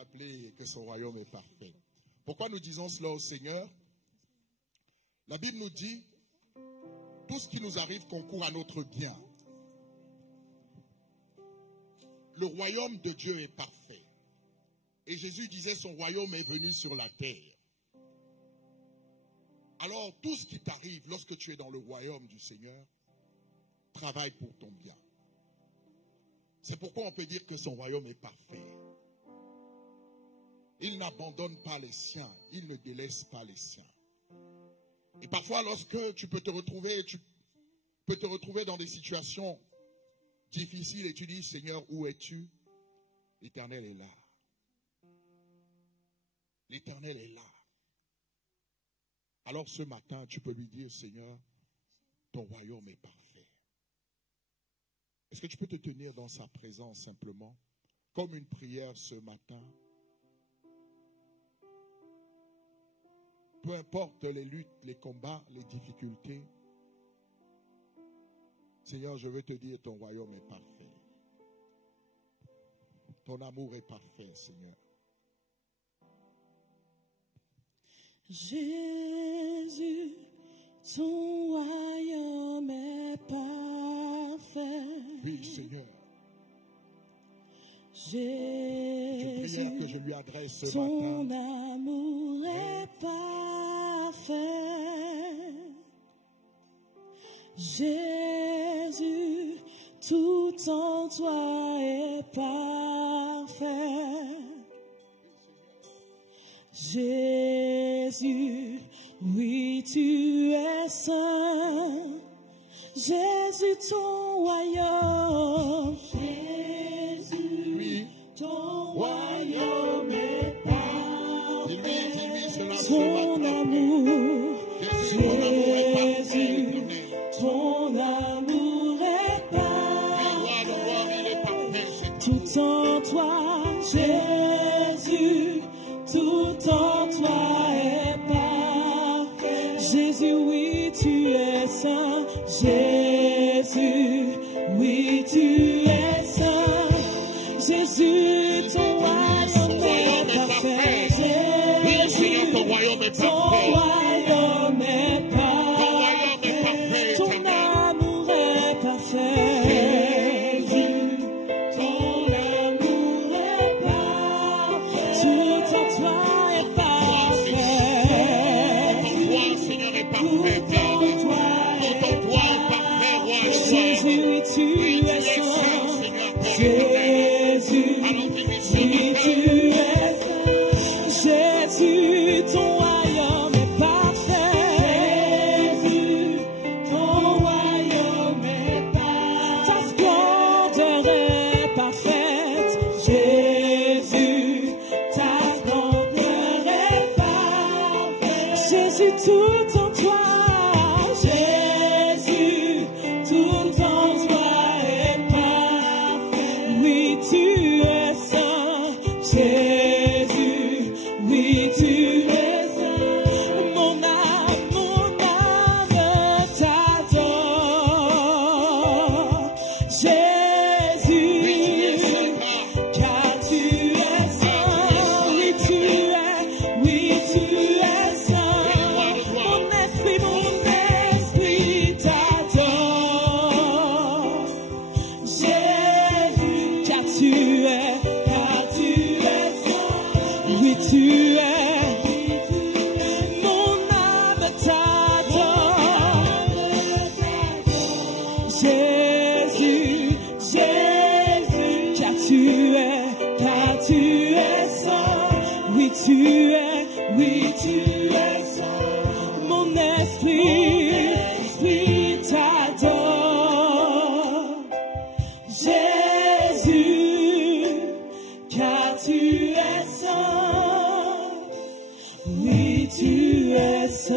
rappeler que son royaume est parfait. Pourquoi nous disons cela au Seigneur? La Bible nous dit, tout ce qui nous arrive concourt à notre bien. Le royaume de Dieu est parfait. Et Jésus disait, son royaume est venu sur la terre. Alors, tout ce qui t'arrive lorsque tu es dans le royaume du Seigneur, travaille pour ton bien. C'est pourquoi on peut dire que son royaume est parfait. Il n'abandonne pas les siens, il ne délaisse pas les siens. Et parfois, lorsque tu peux te retrouver dans des situations difficiles et tu dis, Seigneur, où es-tu? L'Éternel est là. L'Éternel est là. Alors ce matin, tu peux lui dire, Seigneur, ton royaume est parfait. Est-ce que tu peux te tenir dans sa présence simplement, comme une prière ce matin? Peu importe les luttes, les combats, les difficultés. Seigneur, je veux te dire, ton royaume est parfait. Ton amour est parfait, Seigneur. Jésus, ton royaume est parfait. Oui, Seigneur. Jésus, C'est une prière que je lui adresse ce ton matin. amour est parfait. Jésus, tout en toi est parfait. Jésus, oui, tu es saint. Jésus, ton royaume. Jésus, Oui. ton royaume est parfait. Dis-lui cela ce Ton matin. amour, Jésus, ton amour est parfait. ton amour est Gloire, gloire, il est parfait. tout en toi, Jésus, tout en toi est parfait. Jésus, oui, tu es saint. Jésus, oui, tu es saint. Jésus, ton royaume est parfait. Oui, Seigneur, ton royaume est Ton parfait. royaume est royaume est parfait, ton Seigneur. amour est parfait. Jésus, ton amour est parfait. Tout en toi est parfait. Toi, Seigneur, est parfait. Tout en toi Tout en toi est parfait, roi et Jésus, oui, tu es saint. Jésus, oui, tu es saint. Jésus, ton royaume est parfait. Jésus, ton royaume est parfait. Ta splendeur est parfaite. Jésus, ta splendeur est parfaite. Jésus, tout en toi. Jésus, tout en toi est parfait. Oui, tu es saint. Jésus, oui, tu es saint. Mon âme t'adore. Jésus, car tu es saint. Oui, tu es saint. Mon esprit t'adore. Jésus, car tu es saint. Oui, tu es. Mon âme t'adore. Jésus, car tu es saint. Oui, tu es saint. Mon esprit t'adore. Jésus, car tu es saint. Oui, tu es saint.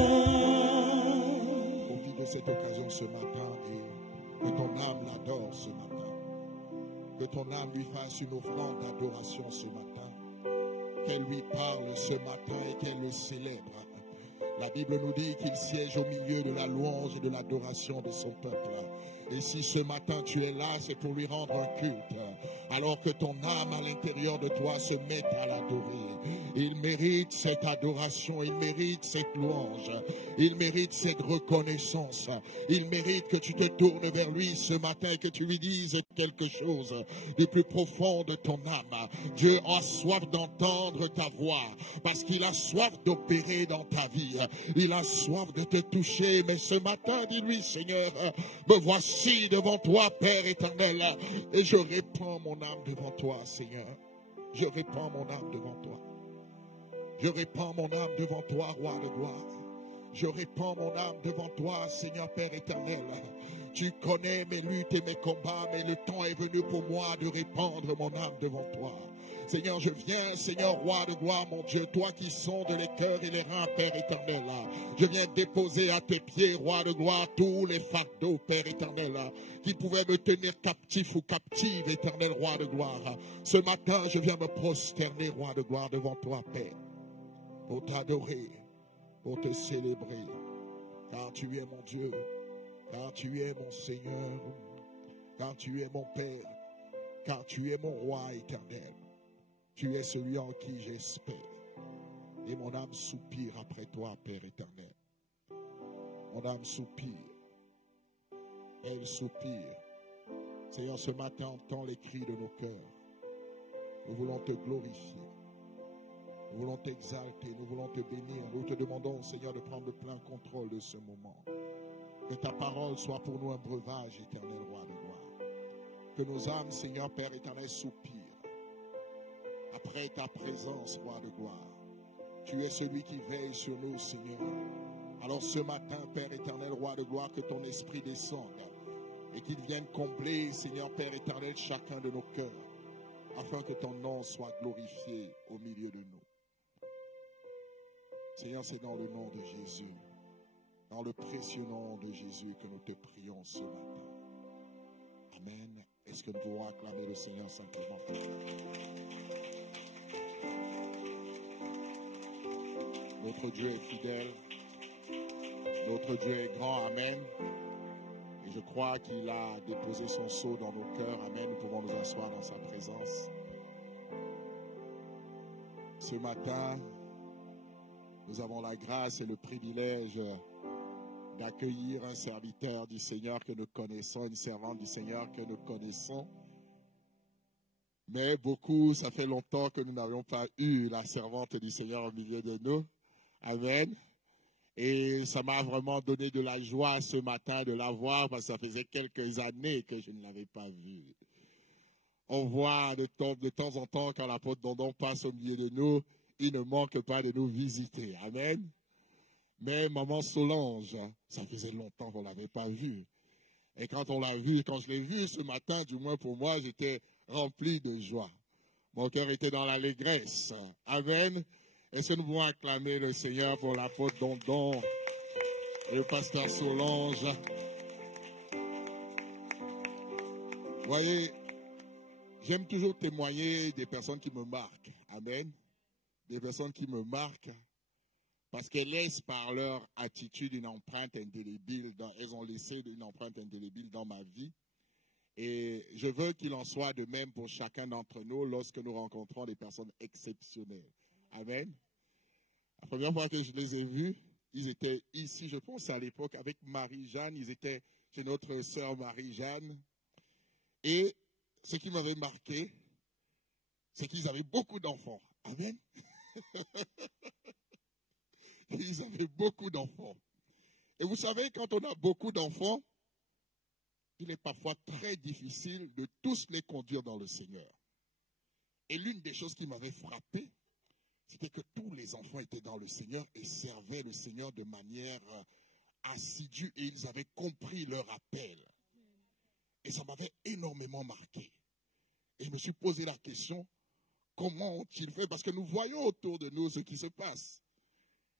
Profite de cette occasion ce matin et que ton âme l'adore ce matin. Que ton âme lui fasse une offrande d'adoration ce matin. Qu'elle lui parle ce matin et qu'elle le célèbre. La Bible nous dit qu'il siège au milieu de la louange et de l'adoration de son peuple. Et si ce matin tu es là, c'est pour lui rendre un culte. alors que ton âme à l'intérieur de toi se mette à l'adorer. Il mérite cette adoration, il mérite cette louange, il mérite cette reconnaissance, il mérite que tu te tournes vers lui ce matin et que tu lui dises quelque chose du plus profond de ton âme. Dieu a soif d'entendre ta voix parce qu'il a soif d'opérer dans ta vie. Il a soif de te toucher, mais ce matin, dis-lui, Seigneur, me voici devant toi, Père éternel, et je répands mon âme devant toi, Seigneur. Je répands mon âme devant toi. Je répands mon âme devant toi, Roi de gloire. Je répands mon âme devant toi, Seigneur Père éternel. Tu connais mes luttes et mes combats, mais le temps est venu pour moi de répandre mon âme devant toi. Seigneur, je viens, Seigneur, Roi de gloire, mon Dieu, toi qui sondes les cœurs et les reins, Père éternel. Je viens déposer à tes pieds, Roi de gloire, tous les fardeaux, Père éternel, qui pouvaient me tenir captif ou captive, éternel Roi de gloire. Ce matin, je viens me prosterner, Roi de gloire, devant toi, Père, pour t'adorer, pour te célébrer, car tu es mon Dieu, car tu es mon Seigneur, car tu es mon Père, car tu es mon Roi éternel. Tu es celui en qui j'espère. Et mon âme soupire après toi, Père éternel. Mon âme soupire. Elle soupire. Seigneur, ce matin, entends les cris de nos cœurs. Nous voulons te glorifier. Nous voulons t'exalter. Nous voulons te bénir. Nous te demandons, Seigneur, de prendre le plein contrôle de ce moment. Que ta parole soit pour nous un breuvage éternel, Roi de gloire. Que nos âmes, Seigneur, Père éternel, soupirent après ta présence, Roi de gloire. Tu es celui qui veille sur nous, Seigneur. Alors ce matin, Père éternel, Roi de gloire, que ton esprit descende et qu'il vienne combler, Seigneur, Père éternel, chacun de nos cœurs, afin que ton nom soit glorifié au milieu de nous. Seigneur, c'est dans le nom de Jésus, dans le précieux nom de Jésus que nous te prions ce matin. Amen. Est-ce que nous pouvons acclamer le Seigneur simplement? Notre Dieu est fidèle. Notre Dieu est grand. Amen. Et je crois qu'il a déposé son sceau dans nos cœurs. Amen. Nous pouvons nous asseoir dans sa présence. Ce matin, nous avons la grâce et le privilège d'accueillir un serviteur du Seigneur que nous connaissons, une servante du Seigneur que nous connaissons. Mais beaucoup, ça fait longtemps que nous n'avions pas eu la servante du Seigneur au milieu de nous. Amen. Et ça m'a vraiment donné de la joie ce matin de la voir parce que ça faisait quelques années que je ne l'avais pas vue. On voit de temps en temps quand l'apôtre Dondon passe au milieu de nous, il ne manque pas de nous visiter. Amen. Mais maman Solange, ça faisait longtemps qu'on ne l'avait pas vue. Et quand on l'a vue, quand je l'ai vue ce matin, du moins pour moi, j'étais rempli de joie. Mon cœur était dans l'allégresse. Amen. Est-ce que nous pouvons acclamer le Seigneur pour l'apôtre Dondon et le pasteur Solange? Vous voyez, j'aime toujours témoigner des personnes qui me marquent. Amen. Des personnes qui me marquent parce qu'elles laissent par leur attitude une empreinte indélébile. Elles ont laissé une empreinte indélébile dans ma vie. Et je veux qu'il en soit de même pour chacun d'entre nous lorsque nous rencontrons des personnes exceptionnelles. Amen. La première fois que je les ai vus, ils étaient ici, je pense à l'époque, avec Marie-Jeanne. Ils étaient chez notre sœur Marie-Jeanne. Et ce qui m'avait marqué, c'est qu'ils avaient beaucoup d'enfants. Amen. Ils avaient beaucoup d'enfants. Et vous savez, quand on a beaucoup d'enfants, il est parfois très difficile de tous les conduire dans le Seigneur. Et l'une des choses qui m'avait frappé, c'était que tous les enfants étaient dans le Seigneur et servaient le Seigneur de manière assidue et ils avaient compris leur appel. Et ça m'avait énormément marqué. Et je me suis posé la question, comment ont-ils fait? Parce que nous voyons autour de nous ce qui se passe.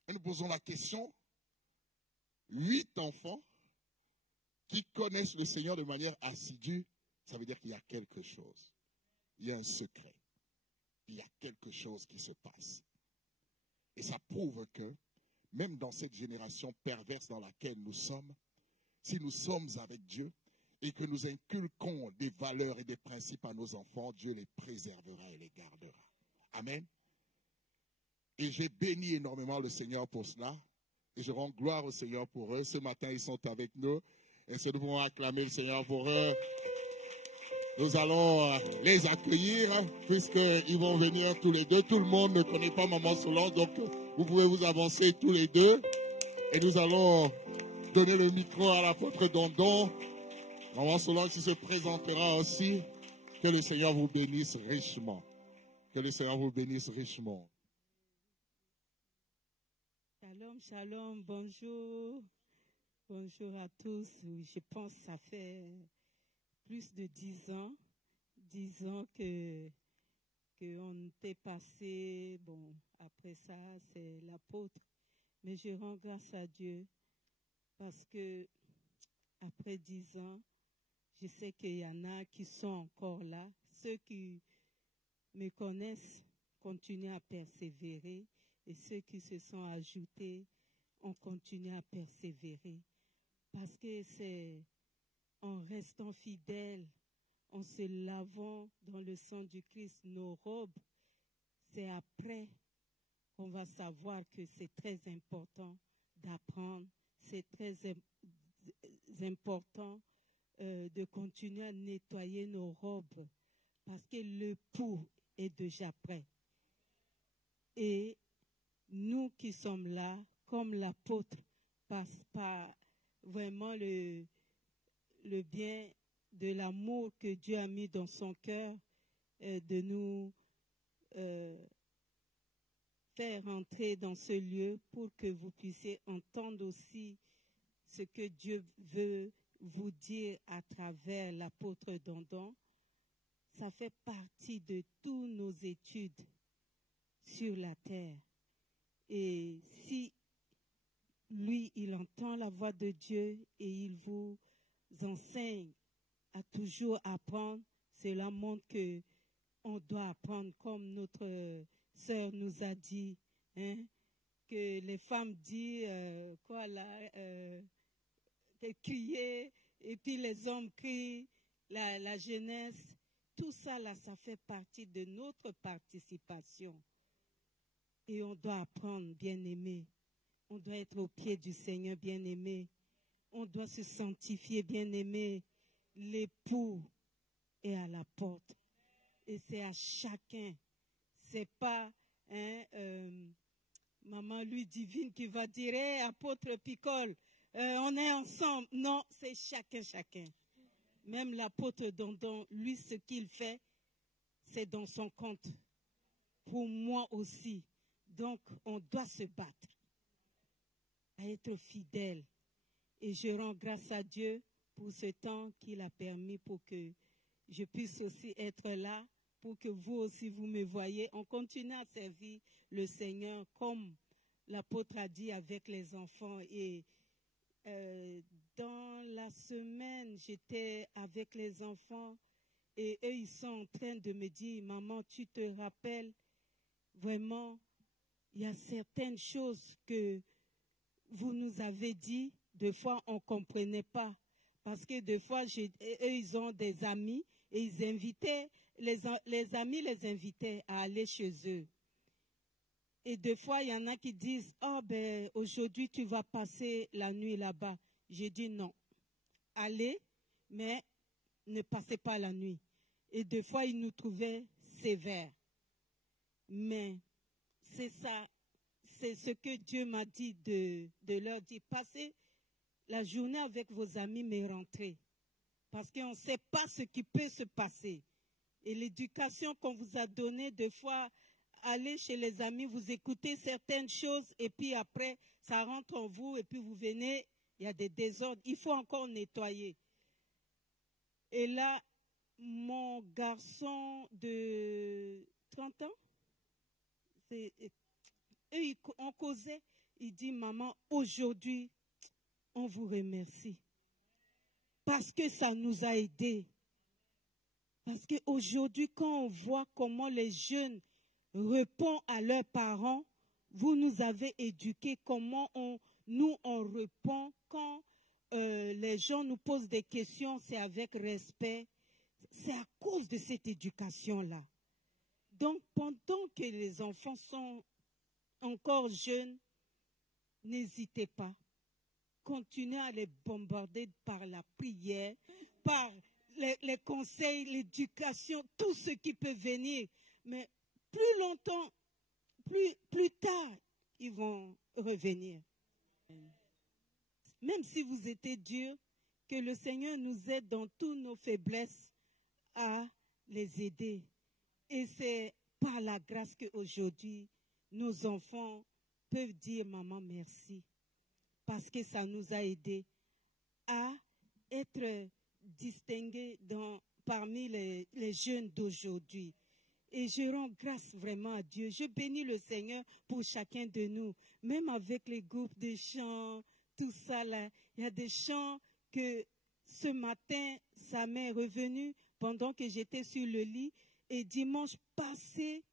Et nous posons la question, 8 enfants qui connaissent le Seigneur de manière assidue, ça veut dire qu'il y a quelque chose. Il y a un secret. Il y a quelque chose qui se passe. Et ça prouve que, même dans cette génération perverse dans laquelle nous sommes, si nous sommes avec Dieu, et que nous inculquons des valeurs et des principes à nos enfants, Dieu les préservera et les gardera. Amen. Et j'ai béni énormément le Seigneur pour cela. Et je rends gloire au Seigneur pour eux. Ce matin, ils sont avec nous. Et si nous pouvons acclamer le Seigneur pour eux, nous allons les accueillir, puisqu'ils vont venir tous les deux. Tout le monde ne connaît pas Maman Solange, donc vous pouvez vous avancer tous les deux. Et nous allons donner le micro à l'apôtre Dondon. Maman Solange qui se présentera aussi. Que le Seigneur vous bénisse richement. Que le Seigneur vous bénisse richement. Shalom, shalom, bonjour. Bonjour à tous. Oui, je pense que ça fait plus de 10 ans qu'on était passé. Bon, après ça, c'est l'apôtre. Mais je rends grâce à Dieu parce que après 10 ans, je sais qu'il y en a qui sont encore là. Ceux qui me connaissent continuent à persévérer et ceux qui se sont ajoutés ont continué à persévérer. Parce que c'est en restant fidèles, en se lavant dans le sang du Christ nos robes, c'est après qu'on va savoir que c'est très important d'apprendre, c'est très important de continuer à nettoyer nos robes parce que le pou est déjà prêt. Et nous qui sommes là, comme l'apôtre, passe par vraiment le bien de l'amour que Dieu a mis dans son cœur, de nous faire entrer dans ce lieu pour que vous puissiez entendre aussi ce que Dieu veut vous dire à travers l'apôtre Dondon. Ça fait partie de toutes nos études sur la terre. Et si lui, il entend la voix de Dieu et il vous enseigne à toujours apprendre, cela montre que on doit apprendre comme notre sœur nous a dit, hein, que les femmes disent crier et puis les hommes crient, la jeunesse, tout ça là, ça fait partie de notre participation. Et on doit apprendre, bien-aimé. On doit être au pied du Seigneur, bien-aimé. On doit se sanctifier, bien-aimé. L'époux est à la porte. Et c'est à chacun. C'est pas Maman Louis Divine qui va dire hey, apôtre Picole, on est ensemble. Non, c'est chacun. Même l'apôtre Dondon, lui, ce qu'il fait, c'est dans son compte. Pour moi aussi. Donc, on doit se battre à être fidèle. Et je rends grâce à Dieu pour ce temps qu'il a permis pour que je puisse aussi être là, pour que vous aussi, vous me voyez. On continue à servir le Seigneur comme l'apôtre a dit avec les enfants. Et dans la semaine, j'étais avec les enfants et eux, ils sont en train de me dire, maman, tu te rappelles vraiment, il y a certaines choses que vous nous avez dit, des fois on ne comprenait pas. Parce que des fois, eux, ils ont des amis et ils invitaient, les amis les invitaient à aller chez eux. Et des fois, il y en a qui disent, oh ben, aujourd'hui tu vas passer la nuit là-bas. J'ai dit non. Allez, mais ne passez pas la nuit. Et des fois, ils nous trouvaient sévères. Mais c'est ça, c'est ce que Dieu m'a dit de leur dire. Passez la journée avec vos amis, mais rentrez. Parce qu'on ne sait pas ce qui peut se passer. Et l'éducation qu'on vous a donnée, des fois, allez chez les amis, vous écoutez certaines choses, et puis après, ça rentre en vous, et puis vous venez, il y a des désordres. Il faut encore nettoyer. Et là, mon garçon de 30 ans, on causait, il dit, maman, aujourd'hui, on vous remercie. Parce que ça nous a aidés. Parce qu'aujourd'hui, quand on voit comment les jeunes répondent à leurs parents, vous nous avez éduqués comment on répond quand les gens nous posent des questions, c'est avec respect. C'est à cause de cette éducation-là. Donc, pendant que les enfants sont encore jeunes, n'hésitez pas. Continuez à les bombarder par la prière, par les conseils, l'éducation, tout ce qui peut venir. Mais plus longtemps, plus tard, ils vont revenir. Même si vous étiez dur, que le Seigneur nous aide dans toutes nos faiblesses à les aider. Et c'est par la grâce qu'aujourd'hui, nos enfants peuvent dire « Maman, merci ». Parce que ça nous a aidés à être distingués parmi les jeunes d'aujourd'hui. Et je rends grâce vraiment à Dieu. Je bénis le Seigneur pour chacun de nous. Même avec les groupes de chants, tout ça là. Il y a des chants que ce matin, ça m'est revenu pendant que j'étais sur le lit. Et dimanche passé,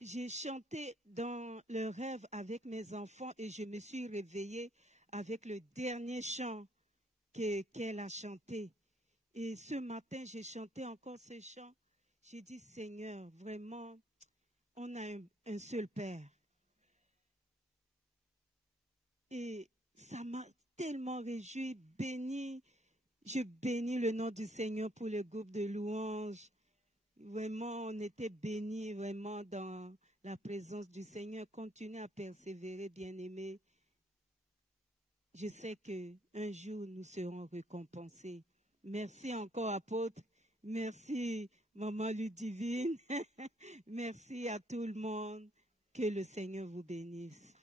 j'ai chanté dans le rêve avec mes enfants et je me suis réveillée avec le dernier chant qu'elle a chanté. Et ce matin, j'ai chanté encore ce chant. J'ai dit, Seigneur, vraiment, on a un seul Père. Et ça m'a tellement réjoui, béni. Je bénis le nom du Seigneur pour le groupe de louanges. Vraiment, on était bénis vraiment dans la présence du Seigneur. Continuez à persévérer, bien-aimés. Je sais qu'un jour, nous serons récompensés. Merci encore, apôtre. Merci, Maman Ludivine. Merci à tout le monde. Que le Seigneur vous bénisse.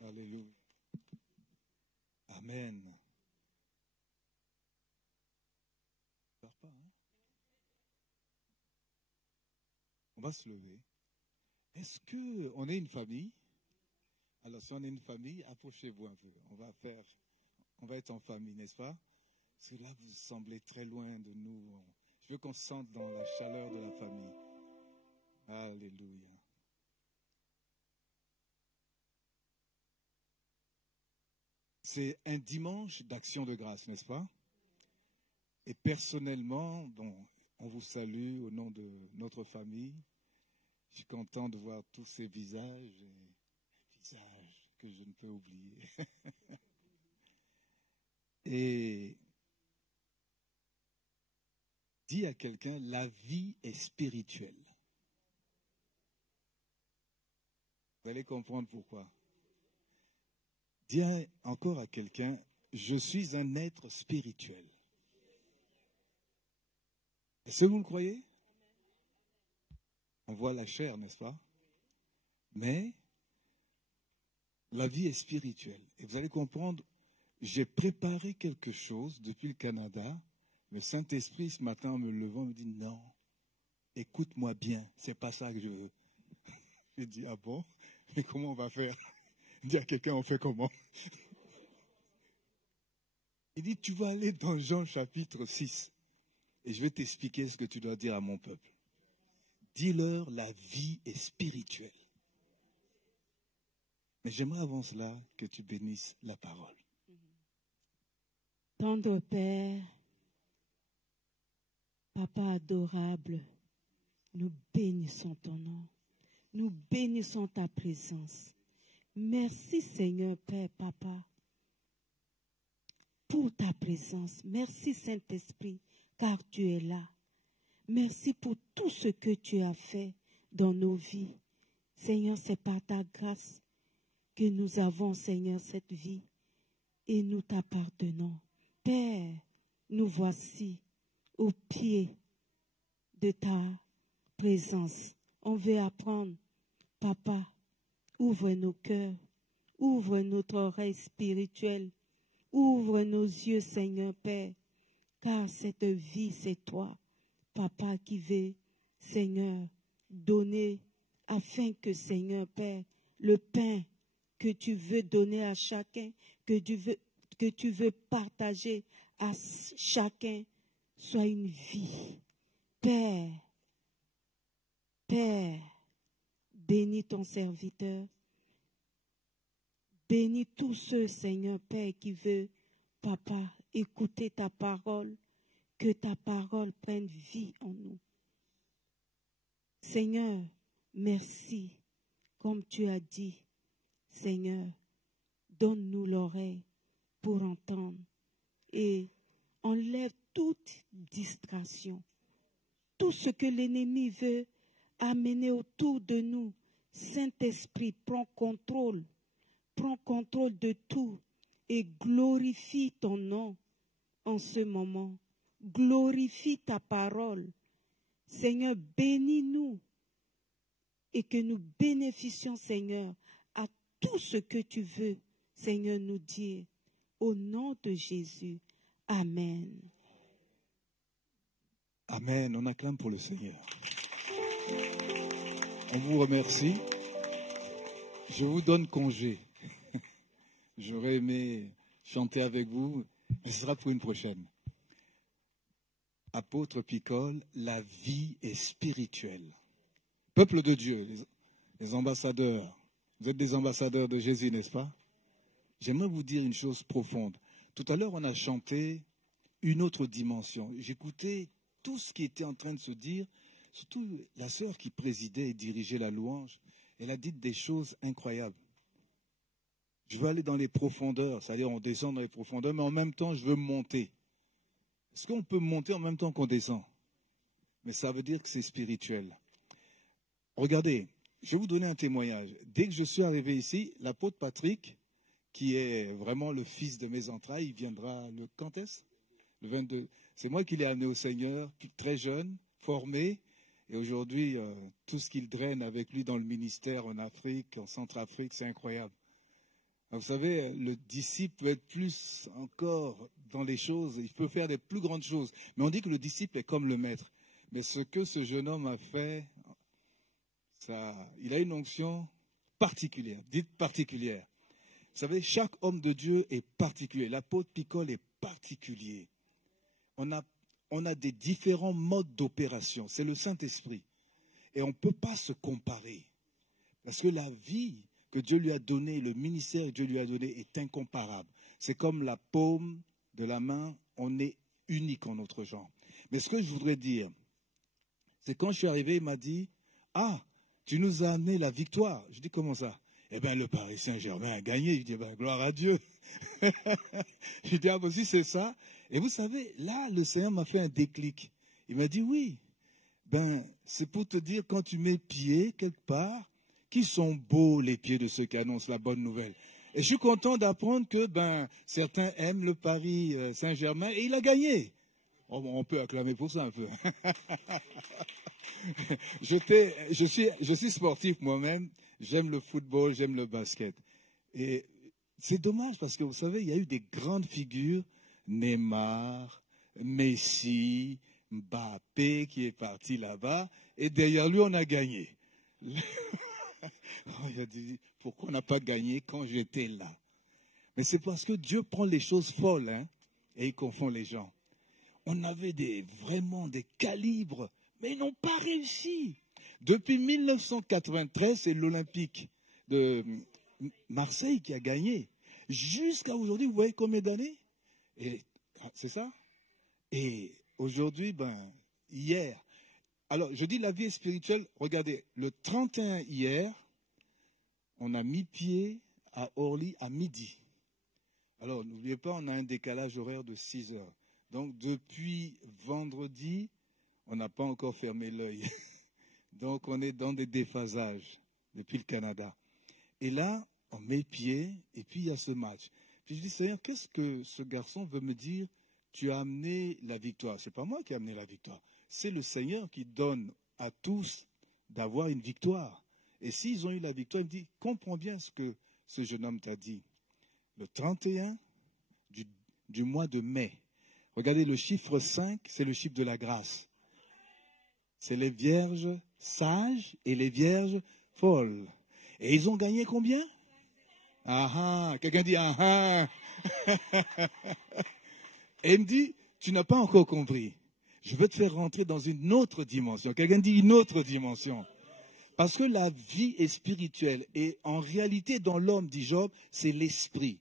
Alléluia. Amen. On va se lever. Est-ce qu'on est une famille? Alors, si on est une famille, approchez-vous un peu. On va être en famille, n'est-ce pas? Parce que là, vous semblez très loin de nous. Je veux qu'on se sente dans la chaleur de la famille. Alléluia. C'est un dimanche d'action de grâce, n'est-ce pas? Et personnellement, on vous salue au nom de notre famille. Je suis content de voir tous ces visages que je ne peux oublier. Et dis à quelqu'un, la vie est spirituelle. Vous allez comprendre pourquoi. Dis encore à quelqu'un, je suis un être spirituel. Est-ce que vous le croyez? On voit la chair, n'est-ce pas? Mais la vie est spirituelle. Et vous allez comprendre, j'ai préparé quelque chose depuis le Canada. Le Saint-Esprit, ce matin, en me levant, me dit, non, écoute-moi bien, c'est pas ça que je veux. J'ai dit, ah bon? Mais comment on va faire? Dis à quelqu'un, on fait comment? Il dit, tu vas aller dans Jean chapitre 6. Et je vais t'expliquer ce que tu dois dire à mon peuple. Dis-leur, la vie est spirituelle. Mais j'aimerais avant cela que tu bénisses la parole. Tendre Père, Papa adorable, nous bénissons ton nom. Nous bénissons ta présence. Merci Seigneur Père, Papa, pour ta présence. Merci Saint-Esprit, car tu es là. Merci pour tout ce que tu as fait dans nos vies. Seigneur, c'est par ta grâce que nous avons, Seigneur, cette vie et nous t'appartenons. Père, nous voici au pied de ta présence. On veut apprendre, Papa, ouvre nos cœurs, ouvre notre oreille spirituelle, ouvre nos yeux, Seigneur Père, car cette vie, c'est toi, Papa, qui veut, Seigneur, donner, afin que, Seigneur Père, le pain que tu veux donner à chacun, que tu veux partager à chacun, soit une vie. Père, bénis ton serviteur. Bénis tous ceux, Seigneur Père, qui veulent, Papa, écouter ta parole, que ta parole prenne vie en nous. Seigneur, merci, comme tu as dit, Seigneur, donne-nous l'oreille pour entendre et enlève toute distraction. Tout ce que l'ennemi veut amener autour de nous, Saint-Esprit, prends contrôle de tout et glorifie ton nom en ce moment. Glorifie ta parole. Seigneur, bénis-nous et que nous bénéficions, Seigneur, à tout ce que tu veux, Seigneur, nous dire. Au nom de Jésus. Amen. Amen. On acclame pour le Seigneur. On vous remercie. Je vous donne congé. J'aurais aimé chanter avec vous, mais ce sera pour une prochaine. Apôtre Picole, la vie est spirituelle. Peuple de Dieu, les ambassadeurs, vous êtes des ambassadeurs de Jésus, n'est-ce pas? J'aimerais vous dire une chose profonde. Tout à l'heure, on a chanté une autre dimension. J'écoutais tout ce qui était en train de se dire, surtout la sœur qui présidait et dirigeait la louange. Elle a dit des choses incroyables. Je veux aller dans les profondeurs, c'est-à-dire on descend dans les profondeurs, mais en même temps, je veux monter. Est-ce qu'on peut monter en même temps qu'on descend? Mais ça veut dire que c'est spirituel. Regardez, je vais vous donner un témoignage. Dès que je suis arrivé ici, l'apôtre Patrick, qui est vraiment le fils de mes entrailles, il viendra le quand est-ce? Le 22. C'est moi qui l'ai amené au Seigneur, très jeune, formé, et aujourd'hui, tout ce qu'il draine avec lui dans le ministère en Afrique, en Centrafrique, c'est incroyable. Vous savez, le disciple peut être plus encore dans les choses, il peut faire des plus grandes choses. Mais on dit que le disciple est comme le maître. Mais ce que ce jeune homme a fait, il a une onction particulière, dite particulière. Vous savez, chaque homme de Dieu est particulier. L'apôtre Picole est particulier. On a des différents modes d'opération. C'est le Saint-Esprit. Et on ne peut pas se comparer. Parce que la vie que Dieu lui a donnée, le ministère que Dieu lui a donné est incomparable. C'est comme la paume de la main, on est unique en notre genre. Mais ce que je voudrais dire, c'est quand je suis arrivé, il m'a dit, « Ah, tu nous as amené la victoire. » Je dis, « Comment ça ?» Eh bien, le Paris Saint-Germain a gagné. Je dis, ben, gloire à Dieu. Je dis, ah, ben, si c'est ça. Et vous savez, là, le Seigneur m'a fait un déclic. Il m'a dit, oui, ben, c'est pour te dire, quand tu mets pied quelque part, qu'ils sont beaux les pieds de ceux qui annoncent la bonne nouvelle. Et je suis content d'apprendre que, ben, certains aiment le Paris Saint-Germain et il a gagné. Oh, on peut acclamer pour ça un peu. Je suis sportif moi-même. J'aime le football, j'aime le basket. Et c'est dommage parce que vous savez, il y a eu des grandes figures, Neymar, Messi, Mbappé qui est parti là-bas, et derrière lui, on a gagné. Il a dit, pourquoi on n'a pas gagné quand j'étais là? Mais c'est parce que Dieu prend les choses folles, hein, et il confond les gens. On avait vraiment des calibres, mais ils n'ont pas réussi. Depuis 1993, c'est l'Olympique de Marseille qui a gagné. Jusqu'à aujourd'hui, vous voyez combien d'années? C'est ça? Et aujourd'hui, ben, hier. Alors, je dis la vie est spirituelle. Regardez, le 31 hier, on a mis pied à Orly à midi. Alors, n'oubliez pas, on a un décalage horaire de 6 heures. Donc, depuis vendredi, on n'a pas encore fermé l'œil. Donc, on est dans des déphasages depuis le Canada. Et là, on met pied, et puis il y a ce match. Puis je dis, Seigneur, qu'est-ce que ce garçon veut me dire? Tu as amené la victoire. Ce n'est pas moi qui ai amené la victoire. C'est le Seigneur qui donne à tous d'avoir une victoire. Et s'ils ont eu la victoire, il me dit, comprends bien ce que ce jeune homme t'a dit. Le 31 du mois de mai. Regardez, le chiffre 5, c'est le chiffre de la grâce. C'est les vierges sages et les vierges folles. Et ils ont gagné combien? Ah ah, quelqu'un dit ah ah. Et il me dit, tu n'as pas encore compris. Je veux te faire rentrer dans une autre dimension. Quelqu'un dit une autre dimension. Parce que la vie est spirituelle. Et en réalité, dans l'homme, dit Job, c'est l'esprit.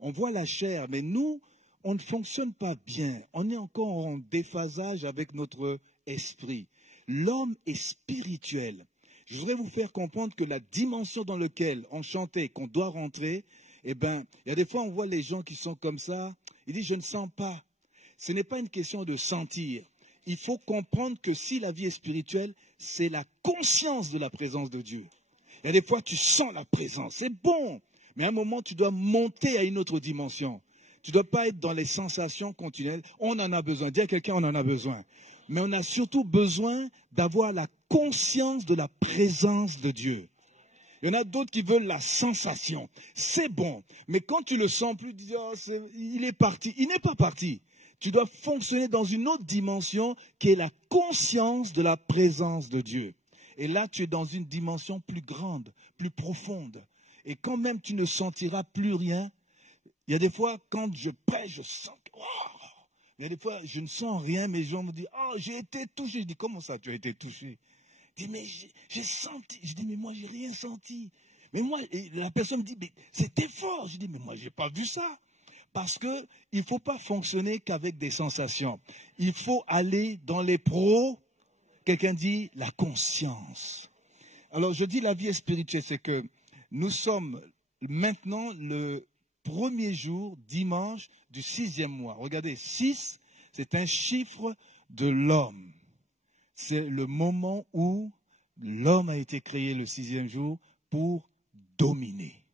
On voit la chair, mais nous, on ne fonctionne pas bien. On est encore en déphasage avec notre esprit. L'homme est spirituel. Je voudrais vous faire comprendre que la dimension dans laquelle on chantait, qu'on doit rentrer, eh bien, il y a des fois, on voit les gens qui sont comme ça. Ils disent, je ne sens pas. Ce n'est pas une question de sentir. Il faut comprendre que si la vie est spirituelle, c'est la conscience de la présence de Dieu. Il y a des fois, tu sens la présence. C'est bon. Mais à un moment, tu dois monter à une autre dimension. Tu ne dois pas être dans les sensations continuelles. On en a besoin. Dis à quelqu'un, on en a besoin. Mais on a surtout besoin d'avoir la conscience de la présence de Dieu. Il y en a d'autres qui veulent la sensation. C'est bon. Mais quand tu le sens plus, tu dis, oh, il est parti. Il n'est pas parti. Tu dois fonctionner dans une autre dimension qui est la conscience de la présence de Dieu. Et là, tu es dans une dimension plus grande, plus profonde. Et quand même tu ne sentiras plus rien, il y a des fois, quand je prêche, je sens que, oh, il y a des fois, je ne sens rien, mais les gens me disent, oh, j'ai été touché. Je dis, comment ça, tu as été touché? Je dis, mais j'ai senti. Je dis, mais moi, j'ai rien senti. Mais moi, et la personne me dit, mais c'était fort. Je dis, mais moi, j'ai pas vu ça. Parce que il faut pas fonctionner qu'avec des sensations. Il faut aller dans les pros. Quelqu'un dit la conscience. Alors, je dis la vie est spirituelle, c'est que nous sommes maintenant le premier jour, dimanche, du 6e mois. Regardez, 6, c'est un chiffre de l'homme. C'est le moment où l'homme a été créé le 6e jour pour dominer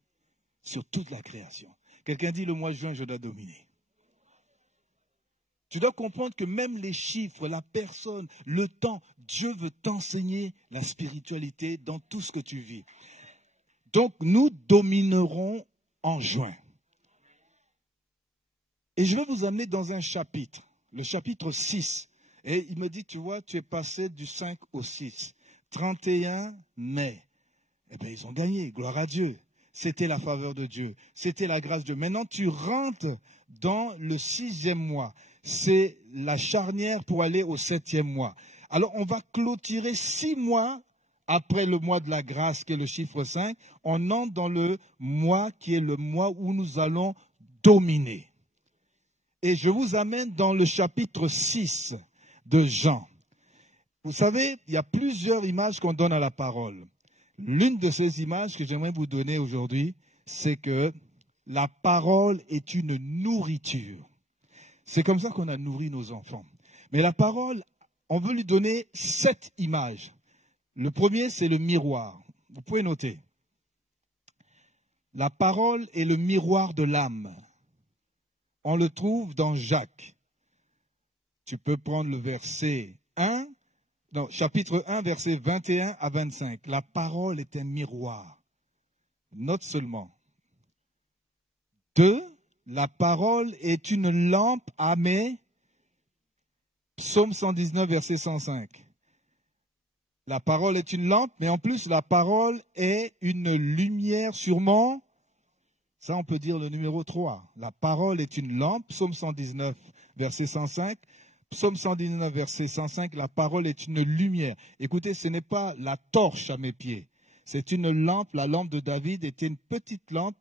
sur toute la création. Quelqu'un dit le mois de juin, je dois dominer. Tu dois comprendre que même les chiffres, la personne, le temps, Dieu veut t'enseigner la spiritualité dans tout ce que tu vis. Donc, nous dominerons en juin. Et je vais vous amener dans un chapitre, le chapitre 6. Et il me dit, tu vois, tu es passé du 5 au 6. 31 mai. Eh bien, ils ont gagné, gloire à Dieu. C'était la faveur de Dieu. C'était la grâce de Dieu. Maintenant, tu rentres dans le 6e mois. C'est la charnière pour aller au 7e mois. Alors, on va clôturer 6 mois après le mois de la grâce, qui est le chiffre 5. On entre dans le mois qui est le mois où nous allons dominer. Et je vous amène dans le chapitre 6 de Jean. Vous savez, il y a plusieurs images qu'on donne à la parole. L'une de ces images que j'aimerais vous donner aujourd'hui, c'est que la parole est une nourriture. C'est comme ça qu'on a nourri nos enfants. Mais la parole, on veut lui donner 7 images. Le premier, c'est le miroir. Vous pouvez noter. La parole est le miroir de l'âme. On le trouve dans Jacques. Tu peux prendre le verset 1, non, chapitre 1, versets 21 à 25. La parole est un miroir. Note seulement. 2, la parole est une lampe à mes... Psaume 119, verset 105. La parole est une lampe, mais en plus, la parole est une lumière sur mon... Ça, on peut dire le numéro 3. La parole est une lampe, psaume 119, verset 105. Psaume 119, verset 105, la parole est une lumière. Écoutez, ce n'est pas la torche à mes pieds. C'est une lampe. La lampe de David était une petite lampe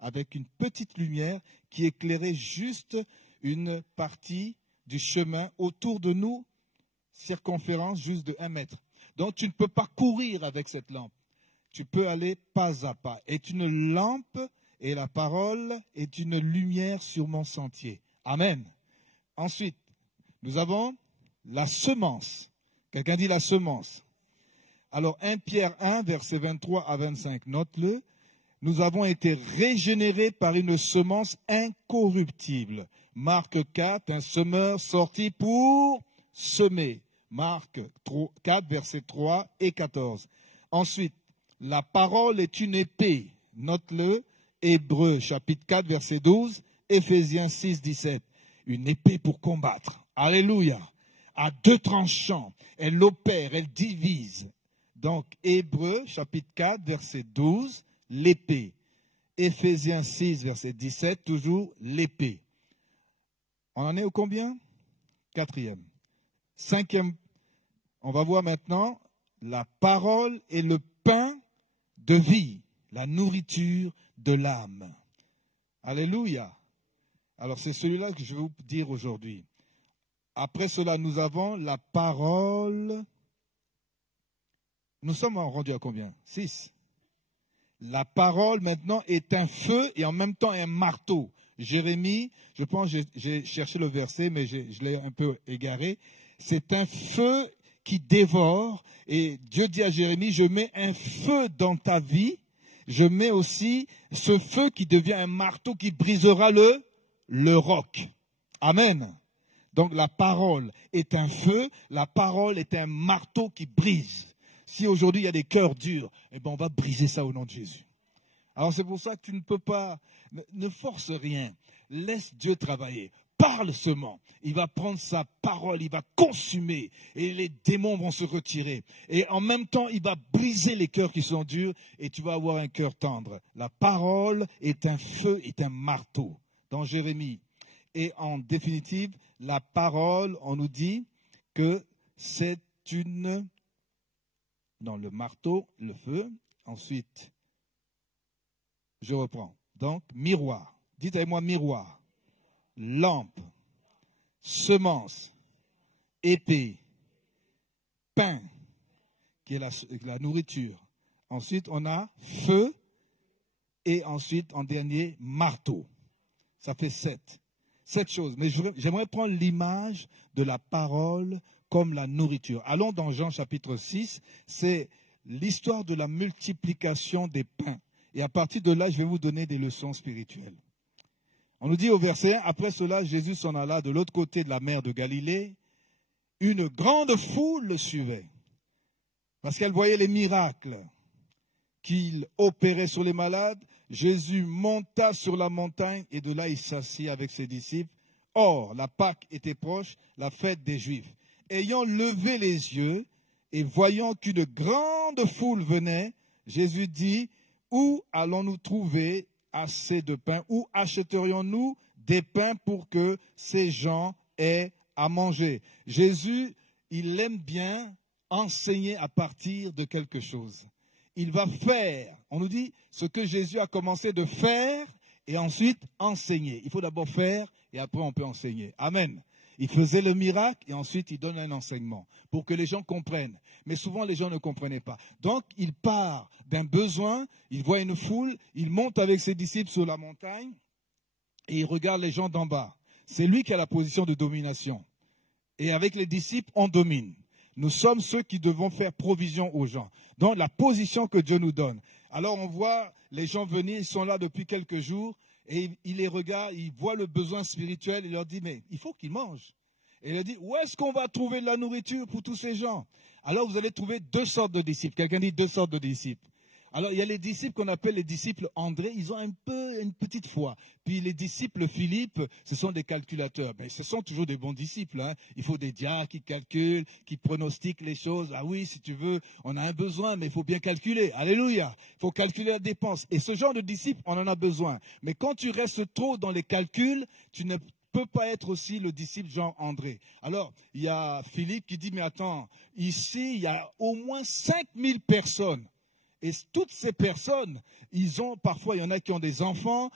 avec une petite lumière qui éclairait juste une partie du chemin autour de nous, circonférence juste de 1 mètre. Donc, tu ne peux pas courir avec cette lampe. Tu peux aller pas à pas. Est une lampe et la parole est une lumière sur mon sentier. Amen. Ensuite, nous avons la semence. Quelqu'un dit la semence. Alors, 1 Pierre 1, versets 23 à 25, note-le. Nous avons été régénérés par une semence incorruptible. Marc 4, un semeur sorti pour semer. Marc 4, versets 3 et 14. Ensuite, la parole est une épée. Note-le. Hébreux, chapitre 4, verset 12. Éphésiens 6, 17. Une épée pour combattre. Alléluia. À 2 tranchants. Elle opère, elle divise. Donc, Hébreux, chapitre 4, verset 12. L'épée. Éphésiens 6, verset 17. Toujours l'épée. On en est au combien? 4e. 5e. On va voir maintenant la parole est le pain de vie, la nourriture de l'âme. Alléluia. Alors c'est celui-là que je vais vous dire aujourd'hui. Après cela, nous avons la parole. Nous sommes rendus à combien? 6. La parole maintenant est un feu et en même temps un marteau. Jérémie, je pense que j'ai cherché le verset, mais je l'ai un peu égaré. C'est un feu qui dévore. Et Dieu dit à Jérémie, je mets un feu dans ta vie. Je mets aussi ce feu qui devient un marteau qui brisera le roc. Amen. Donc la parole est un feu, la parole est un marteau qui brise. Si aujourd'hui il y a des cœurs durs, eh ben on va briser ça au nom de Jésus. Alors c'est pour ça que tu ne peux pas, ne force rien, laisse Dieu travailler. Parle seulement, il va prendre sa parole, il va consumer et les démons vont se retirer. Et en même temps, il va briser les cœurs qui sont durs et tu vas avoir un cœur tendre. La parole est un feu, est un marteau dans Jérémie. Et en définitive, la parole, on nous dit que c'est une... Dans le marteau, le feu. Ensuite, je reprends. Donc, miroir. Dites avec moi miroir. Lampe. Semence. Épée. Pain, qui est la nourriture. Ensuite, on a feu. Et ensuite, en dernier, marteau. Ça fait 7. 7 choses. Mais j'aimerais prendre l'image de la parole comme la nourriture. Allons dans Jean chapitre 6. C'est l'histoire de la multiplication des pains. Et à partir de là, je vais vous donner des leçons spirituelles. On nous dit au verset 1, après cela, Jésus s'en alla de l'autre côté de la mer de Galilée. Une grande foule le suivait. Parce qu'elle voyait les miracles qu'il opérait sur les malades. Jésus monta sur la montagne et de là il s'assit avec ses disciples. Or, la Pâque était proche, la fête des Juifs. Ayant levé les yeux et voyant qu'une grande foule venait, Jésus dit, où allons-nous trouver assez de pain? Où achèterions-nous des pains pour que ces gens aient à manger? Jésus, il aime bien enseigner à partir de quelque chose. Il va faire, on nous dit, ce que Jésus a commencé de faire et ensuite enseigner. Il faut d'abord faire et après on peut enseigner. Amen. Il faisait le miracle et ensuite il donne un enseignement pour que les gens comprennent. Mais souvent les gens ne comprenaient pas. Donc il part d'un besoin, il voit une foule, il monte avec ses disciples sur la montagne et il regarde les gens d'en bas. C'est lui qui a la position de domination. Et avec les disciples, on domine. Nous sommes ceux qui devons faire provision aux gens. Donc la position que Dieu nous donne. Alors on voit les gens venir, ils sont là depuis quelques jours. Et il les regarde, il voit le besoin spirituel, il leur dit, mais il faut qu'ils mangent. Et il leur dit, où est-ce qu'on va trouver de la nourriture pour tous ces gens? Alors vous allez trouver 2 sortes de disciples. Quelqu'un dit 2 sortes de disciples. Alors il y a les disciples qu'on appelle les disciples André, ils ont une petite foi. Puis les disciples Philippe, ce sont des calculateurs. Mais ce sont toujours des bons disciples. Hein. Il faut des diacres qui calculent, qui pronostiquent les choses. Ah oui, si tu veux, on a un besoin, mais il faut bien calculer. Alléluia. Il faut calculer la dépense. Et ce genre de disciples, on en a besoin. Mais quand tu restes trop dans les calculs, tu ne peux pas être aussi le disciple Jean-André. Alors, il y a Philippe qui dit, mais attends, ici, il y a au moins 5000 personnes. Et toutes ces personnes, parfois, il y en a qui ont des enfants,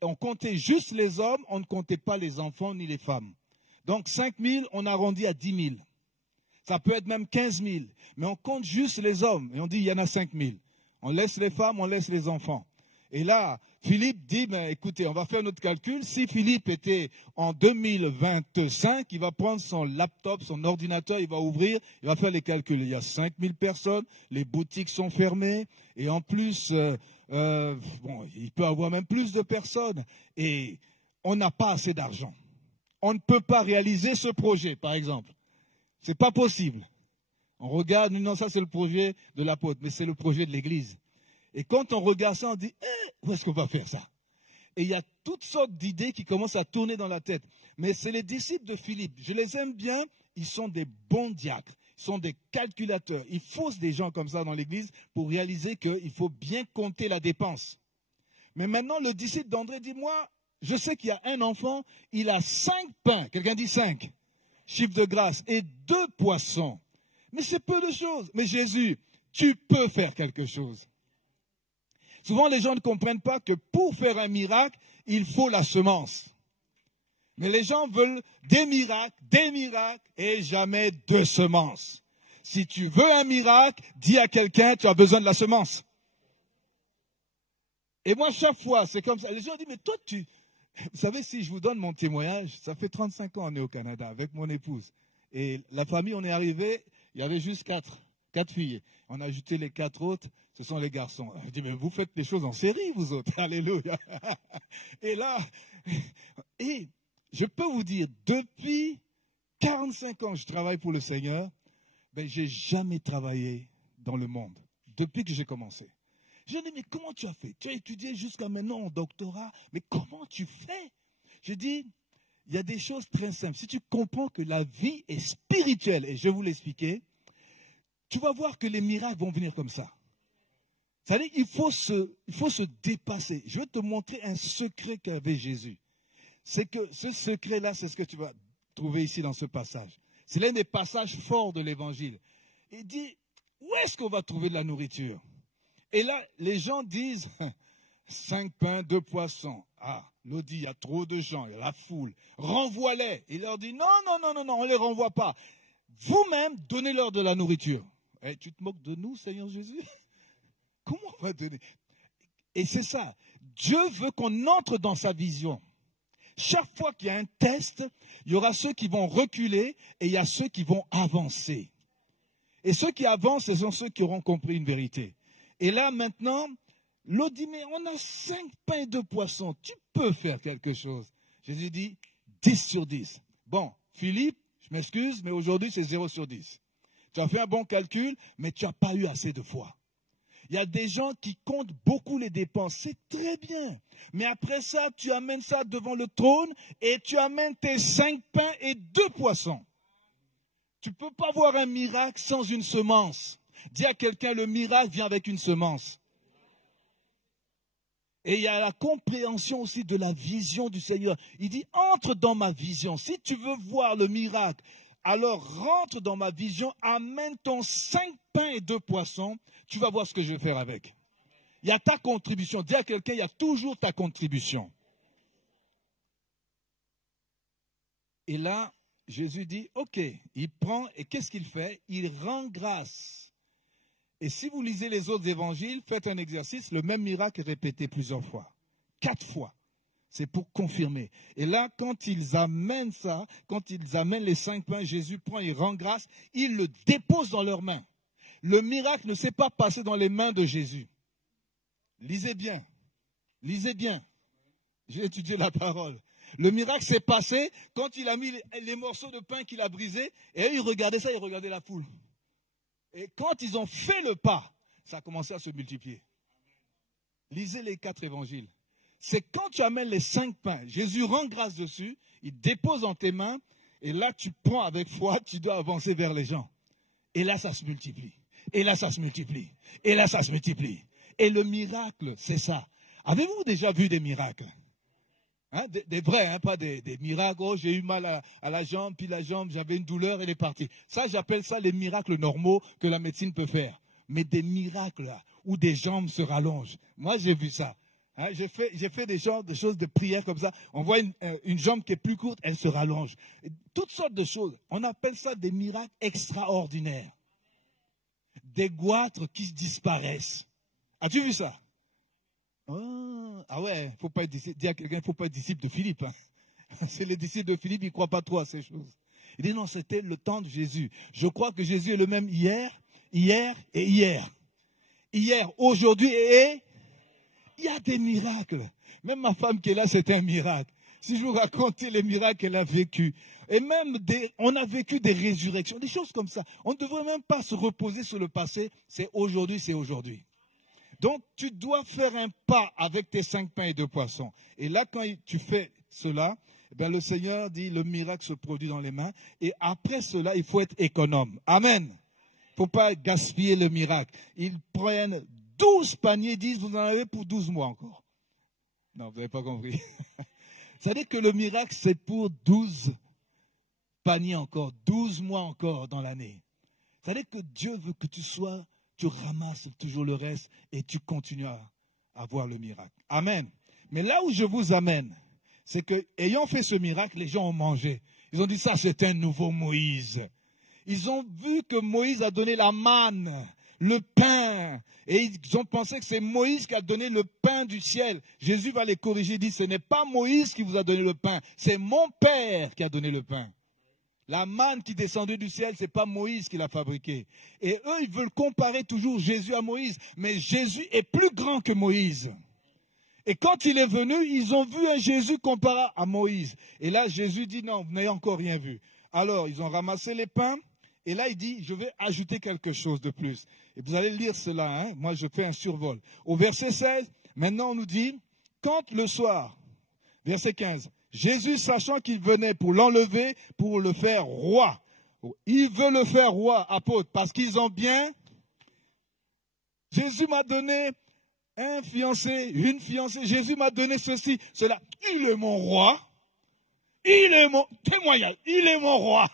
on comptait juste les hommes, on ne comptait pas les enfants ni les femmes. Donc 5000, on arrondit à 10 000. Ça peut être même 15 000. Mais on compte juste les hommes et on dit il y en a 5000. On laisse les femmes, on laisse les enfants. Et là, Philippe dit, mais écoutez, on va faire notre calcul. Si Philippe était en 2025, il va prendre son laptop, son ordinateur, il va ouvrir, il va faire les calculs. Il y a 5000 personnes, les boutiques sont fermées, et en plus, il peut avoir même plus de personnes. Et on n'a pas assez d'argent. On ne peut pas réaliser ce projet, par exemple. C'est pas possible. On regarde, non, ça c'est le projet de l'apôtre, mais c'est le projet de l'Église. Et quand on regarde ça, on dit, où est-ce qu'on va faire ça? Et il y a toutes sortes d'idées qui commencent à tourner dans la tête. Mais c'est les disciples de Philippe. Je les aime bien, ils sont des bons diacres, ils sont des calculateurs. Il faut des gens comme ça dans l'église pour réaliser qu'il faut bien compter la dépense. Mais maintenant, le disciple d'André dit, moi, je sais qu'il y a un enfant, il a 5 pains. Quelqu'un dit 5. Chiffre de grâce. Et 2 poissons. Mais c'est peu de choses. Mais Jésus, tu peux faire quelque chose. Souvent, les gens ne comprennent pas que pour faire un miracle, il faut la semence. Mais les gens veulent des miracles et jamais de semences. Si tu veux un miracle, dis à quelqu'un, tu as besoin de la semence. Et moi, chaque fois, c'est comme ça. Les gens disent, mais toi, vous savez, si je vous donne mon témoignage, ça fait 35 ans qu'on est au Canada avec mon épouse. Et la famille, on est arrivé, il y avait juste quatre filles. On a ajouté les 4 autres, ce sont les garçons. Je dis, mais vous faites les choses en série, vous autres. Alléluia. Et là, et je peux vous dire, depuis 45 ans, je travaille pour le Seigneur, ben, j'ai jamais travaillé dans le monde, depuis que j'ai commencé. Je dis, mais comment tu as fait? Tu as étudié jusqu'à maintenant en doctorat, mais comment tu fais? Je dis, il y a des choses très simples. Si tu comprends que la vie est spirituelle, et je vais vous l'expliquer, tu vas voir que les miracles vont venir comme ça. C'est-à-dire qu'il faut se dépasser. Je vais te montrer un secret qu'avait Jésus. C'est que ce secret-là, c'est ce que tu vas trouver ici dans ce passage. C'est l'un des passages forts de l'Évangile. Il dit, où est-ce qu'on va trouver de la nourriture? Et là, les gens disent, 5 pains, 2 poissons. Ah, Lodi, il y a trop de gens, il y a la foule. Renvoie-les. Il leur dit, non, on ne les renvoie pas. Vous-même, donnez-leur de la nourriture. Eh, tu te moques de nous, Seigneur Jésus? Comment on va donner? Et c'est ça. Dieu veut qu'on entre dans sa vision. Chaque fois qu'il y a un test, il y aura ceux qui vont reculer et il y a ceux qui vont avancer. Et ceux qui avancent, ce sont ceux qui auront compris une vérité. Et là, maintenant, l'autre dit, mais on a 5 pains et 2 poissons. Tu peux faire quelque chose. Jésus dit, 10 sur 10. Bon, Philippe, je m'excuse, mais aujourd'hui, c'est 0 sur 10. Tu as fait un bon calcul, mais tu n'as pas eu assez de foi. Il y a des gens qui comptent beaucoup les dépenses. C'est très bien. Mais après ça, tu amènes ça devant le trône et tu amènes tes 5 pains et 2 poissons. Tu ne peux pas voir un miracle sans une semence. Dis à quelqu'un, le miracle vient avec une semence. Et il y a la compréhension aussi de la vision du Seigneur. Il dit, entre dans ma vision. Si tu veux voir le miracle, alors rentre dans ma vision, amène ton 5 pains et 2 poissons, tu vas voir ce que je vais faire avec. Il y a ta contribution. Dis à quelqu'un, il y a toujours ta contribution. Et là, Jésus dit, ok, il prend et qu'est-ce qu'il fait? Il rend grâce. Et si vous lisez les autres évangiles, faites un exercice, le même miracle est répété plusieurs fois. 4 fois. C'est pour confirmer. Et là, quand ils amènent ça, quand ils amènent les 5 pains, Jésus prend, il rend grâce, il le dépose dans leurs mains. Le miracle ne s'est pas passé dans les mains de Jésus. Lisez bien. Lisez bien. J'ai étudié la parole. Le miracle s'est passé quand il a mis les morceaux de pain qu'il a brisés, et eux, ils regardaient ça, ils regardaient la foule. Et quand ils ont fait le pas, ça a commencé à se multiplier. Lisez les 4 évangiles. C'est quand tu amènes les 5 pains, Jésus rend grâce dessus, il dépose dans tes mains, et là tu prends avec foi, tu dois avancer vers les gens. Et là ça se multiplie. Et là ça se multiplie. Et là ça se multiplie. Et le miracle, c'est ça. Avez-vous déjà vu des miracles? Hein, des vrais, hein, pas des miracles. Oh, j'ai eu mal à la jambe, puis la jambe, j'avais une douleur, elle est partie. Ça, j'appelle ça les miracles normaux que la médecine peut faire. Mais des miracles là, où des jambes se rallongent. Moi, j'ai vu ça. Hein, j'ai fait des choses de prière comme ça. On voit une jambe qui est plus courte, elle se rallonge. Et toutes sortes de choses. On appelle ça des miracles extraordinaires. Des goitres qui disparaissent. As-tu vu ça? Oh, ah ouais, faut pas être disciple. Dis à quelqu'un, il ne faut pas être disciple de Philippe. Hein. C'est les disciples de Philippe, ils ne croient pas trop à ces choses. Il dit non, c'était le temps de Jésus. Je crois que Jésus est le même hier et hier. Hier, aujourd'hui et il y a des miracles. Même ma femme qui est là, c'est un miracle. Si je vous racontais les miracles qu'elle a vécus. Et même, on a vécu des résurrections, des choses comme ça. On ne devrait même pas se reposer sur le passé. C'est aujourd'hui, c'est aujourd'hui. Donc, tu dois faire un pas avec tes 5 pains et 2 poissons. Et là, quand tu fais cela, eh bien, le Seigneur dit, le miracle se produit dans les mains. Et après cela, il faut être économe. Amen. Il ne faut pas gaspiller le miracle. Ils prennent 12 paniers, ils disent, vous en avez pour 12 mois encore. Non, vous n'avez pas compris. C'est-à-dire que le miracle, c'est pour 12 paniers encore, 12 mois encore dans l'année. C'est-à-dire que Dieu veut que tu ramasses toujours le reste et tu continues à voir le miracle. Amen. Mais là où je vous amène, c'est que, ayant fait ce miracle, les gens ont mangé. Ils ont dit, ça c'est un nouveau Moïse. Ils ont vu que Moïse a donné la manne, le pain. Et ils ont pensé que c'est Moïse qui a donné le pain du ciel. Jésus va les corriger, il dit, ce n'est pas Moïse qui vous a donné le pain, c'est mon Père qui a donné le pain. La manne qui descendait du ciel, ce n'est pas Moïse qui l'a fabriquée. Et eux, ils veulent comparer toujours Jésus à Moïse. Mais Jésus est plus grand que Moïse. Et quand il est venu, ils ont vu un Jésus comparé à Moïse. Et là, Jésus dit, non, vous n'avez encore rien vu. Alors, ils ont ramassé les pains. Et là, il dit, je vais ajouter quelque chose de plus. Et vous allez lire cela, hein? Moi, je fais un survol. Au verset 16, maintenant, on nous dit, quand le soir, verset 15, Jésus, sachant qu'il venait pour l'enlever, pour le faire roi. Il veut le faire roi, apôtre, parce qu'ils ont bien... Jésus m'a donné un fiancé, une fiancée. Jésus m'a donné ceci, cela. Il est mon roi. Il est mon... Témoignage, il est mon roi.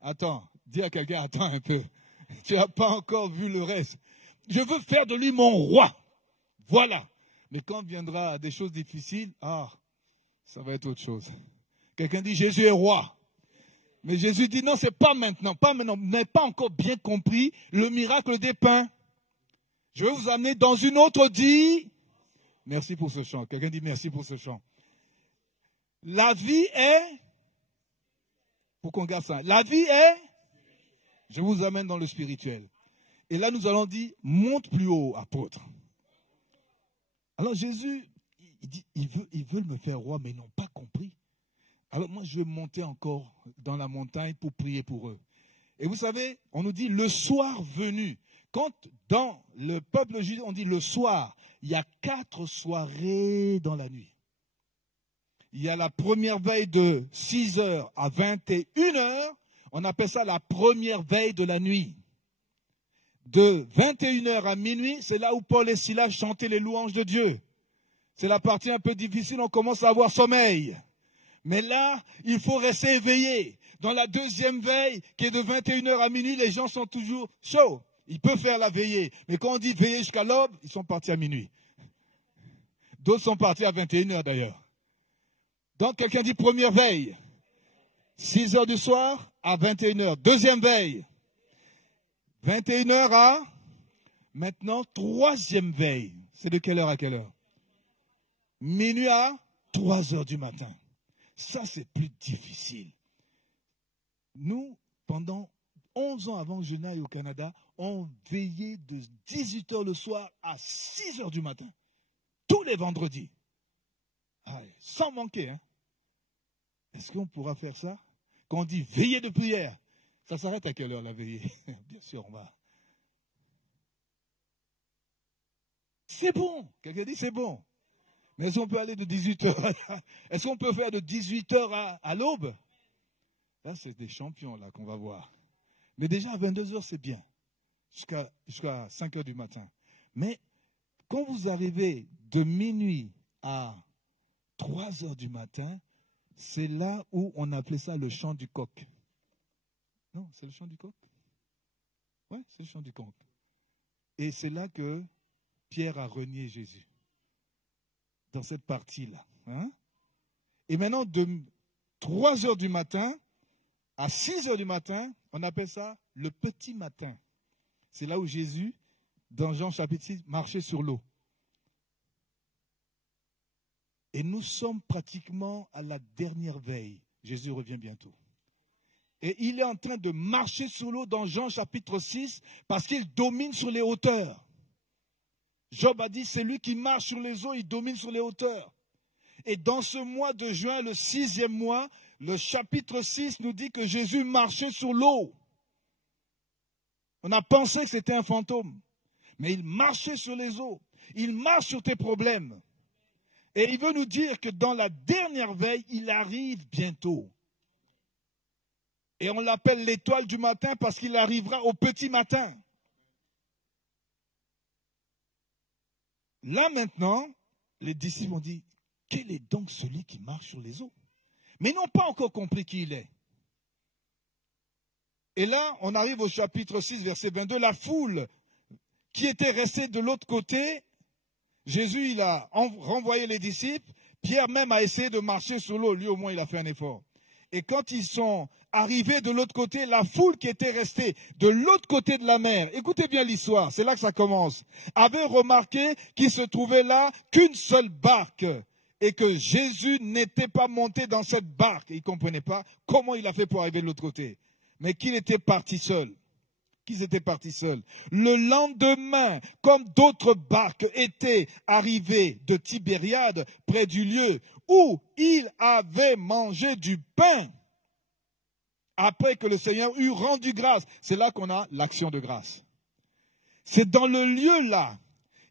Attends, dis à quelqu'un, attends un peu. Tu n'as pas encore vu le reste. Je veux faire de lui mon roi. Voilà. Mais quand viendra des choses difficiles, ça va être autre chose. Quelqu'un dit, Jésus est roi. Mais Jésus dit, non, c'est pas maintenant, pas maintenant. Vous n'avez pas encore bien compris le miracle des pains. Je vais vous amener dans une autre dit. Merci pour ce chant. Quelqu'un dit merci pour ce chant. La vie est, pour qu'on garde ça, la vie est, je vous amène dans le spirituel. Et là, nous allons dire, monte plus haut, apôtre. Alors Jésus, il dit, ils veulent me faire roi, mais ils n'ont pas compris. Alors moi, je vais monter encore dans la montagne pour prier pour eux. Et vous savez, on nous dit le soir venu. Quand dans le peuple juif, on dit le soir, il y a 4 soirées dans la nuit. Il y a la première veille de 6h à 21h. On appelle ça la première veille de la nuit. De 21h à minuit, c'est là où Paul et Silas chantaient les louanges de Dieu. C'est la partie un peu difficile, on commence à avoir sommeil. Mais là, il faut rester éveillé. Dans la deuxième veille, qui est de 21h à minuit, les gens sont toujours chauds. Ils peuvent faire la veillée. Mais quand on dit veiller jusqu'à l'aube, ils sont partis à minuit. D'autres sont partis à 21h d'ailleurs. Donc quelqu'un dit première veille. 6h du soir à 21h. Deuxième veille. 21h à maintenant troisième veille. C'est de quelle heure à quelle heure? Minuit à 3h du matin. Ça, c'est plus difficile. Nous, pendant 11 ans avant que je n'aille au Canada, on veillait de 18h le soir à 6h du matin. Tous les vendredis. Sans manquer. Hein. Est-ce qu'on pourra faire ça? Quand on dit veillée de prière, ça s'arrête à quelle heure la veillée? Bien sûr, on va. C'est bon. Quelqu'un dit c'est bon. Mais est-ce qu'on peut aller de 18h Est-ce qu'on peut faire de 18h à l'aube? Là, c'est des champions là qu'on va voir. Mais déjà à 22h, c'est bien. Jusqu'à 5h du matin. Mais quand vous arrivez de minuit à 3h du matin, c'est là où on appelait ça le chant du coq. Non, c'est le chant du coq? Oui, c'est le chant du coq. Et c'est là que Pierre a renié Jésus. Dans cette partie-là. Hein? Et maintenant, de 3h du matin à 6h du matin, on appelle ça le petit matin. C'est là où Jésus, dans Jean chapitre 6, marchait sur l'eau. Et nous sommes pratiquement à la dernière veille. Jésus revient bientôt. Et il est en train de marcher sur l'eau dans Jean chapitre 6 parce qu'il domine sur les hauteurs. Job a dit, c'est lui qui marche sur les eaux, il domine sur les hauteurs. Et dans ce mois de juin, le 6e mois, le chapitre 6 nous dit que Jésus marchait sur l'eau. On a pensé que c'était un fantôme. Mais il marchait sur les eaux. Il marche sur tes problèmes. Et il veut nous dire que dans la dernière veille, il arrive bientôt. Et on l'appelle l'étoile du matin parce qu'il arrivera au petit matin. Là maintenant, les disciples ont dit, quel est donc celui qui marche sur les eaux? Mais ils n'ont pas encore compris qui il est. Et là, on arrive au chapitre 6, verset 22. La foule qui était restée de l'autre côté, Jésus, il a renvoyé les disciples. Pierre même a essayé de marcher sur l'eau. Lui, au moins, il a fait un effort. Et quand ils sont arrivés de l'autre côté, la foule qui était restée de l'autre côté de la mer, écoutez bien l'histoire, c'est là que ça commence, avait remarqué qu'il se trouvait là qu'une seule barque et que Jésus n'était pas monté dans cette barque. Ils ne comprenaient pas comment il a fait pour arriver de l'autre côté, mais qu'il était parti seul. Qu'ils étaient partis seuls. Le lendemain, comme d'autres barques étaient arrivées de Tibériade, près du lieu où il avait mangé du pain, après que le Seigneur eut rendu grâce. C'est là qu'on a l'action de grâce. C'est dans le lieu là.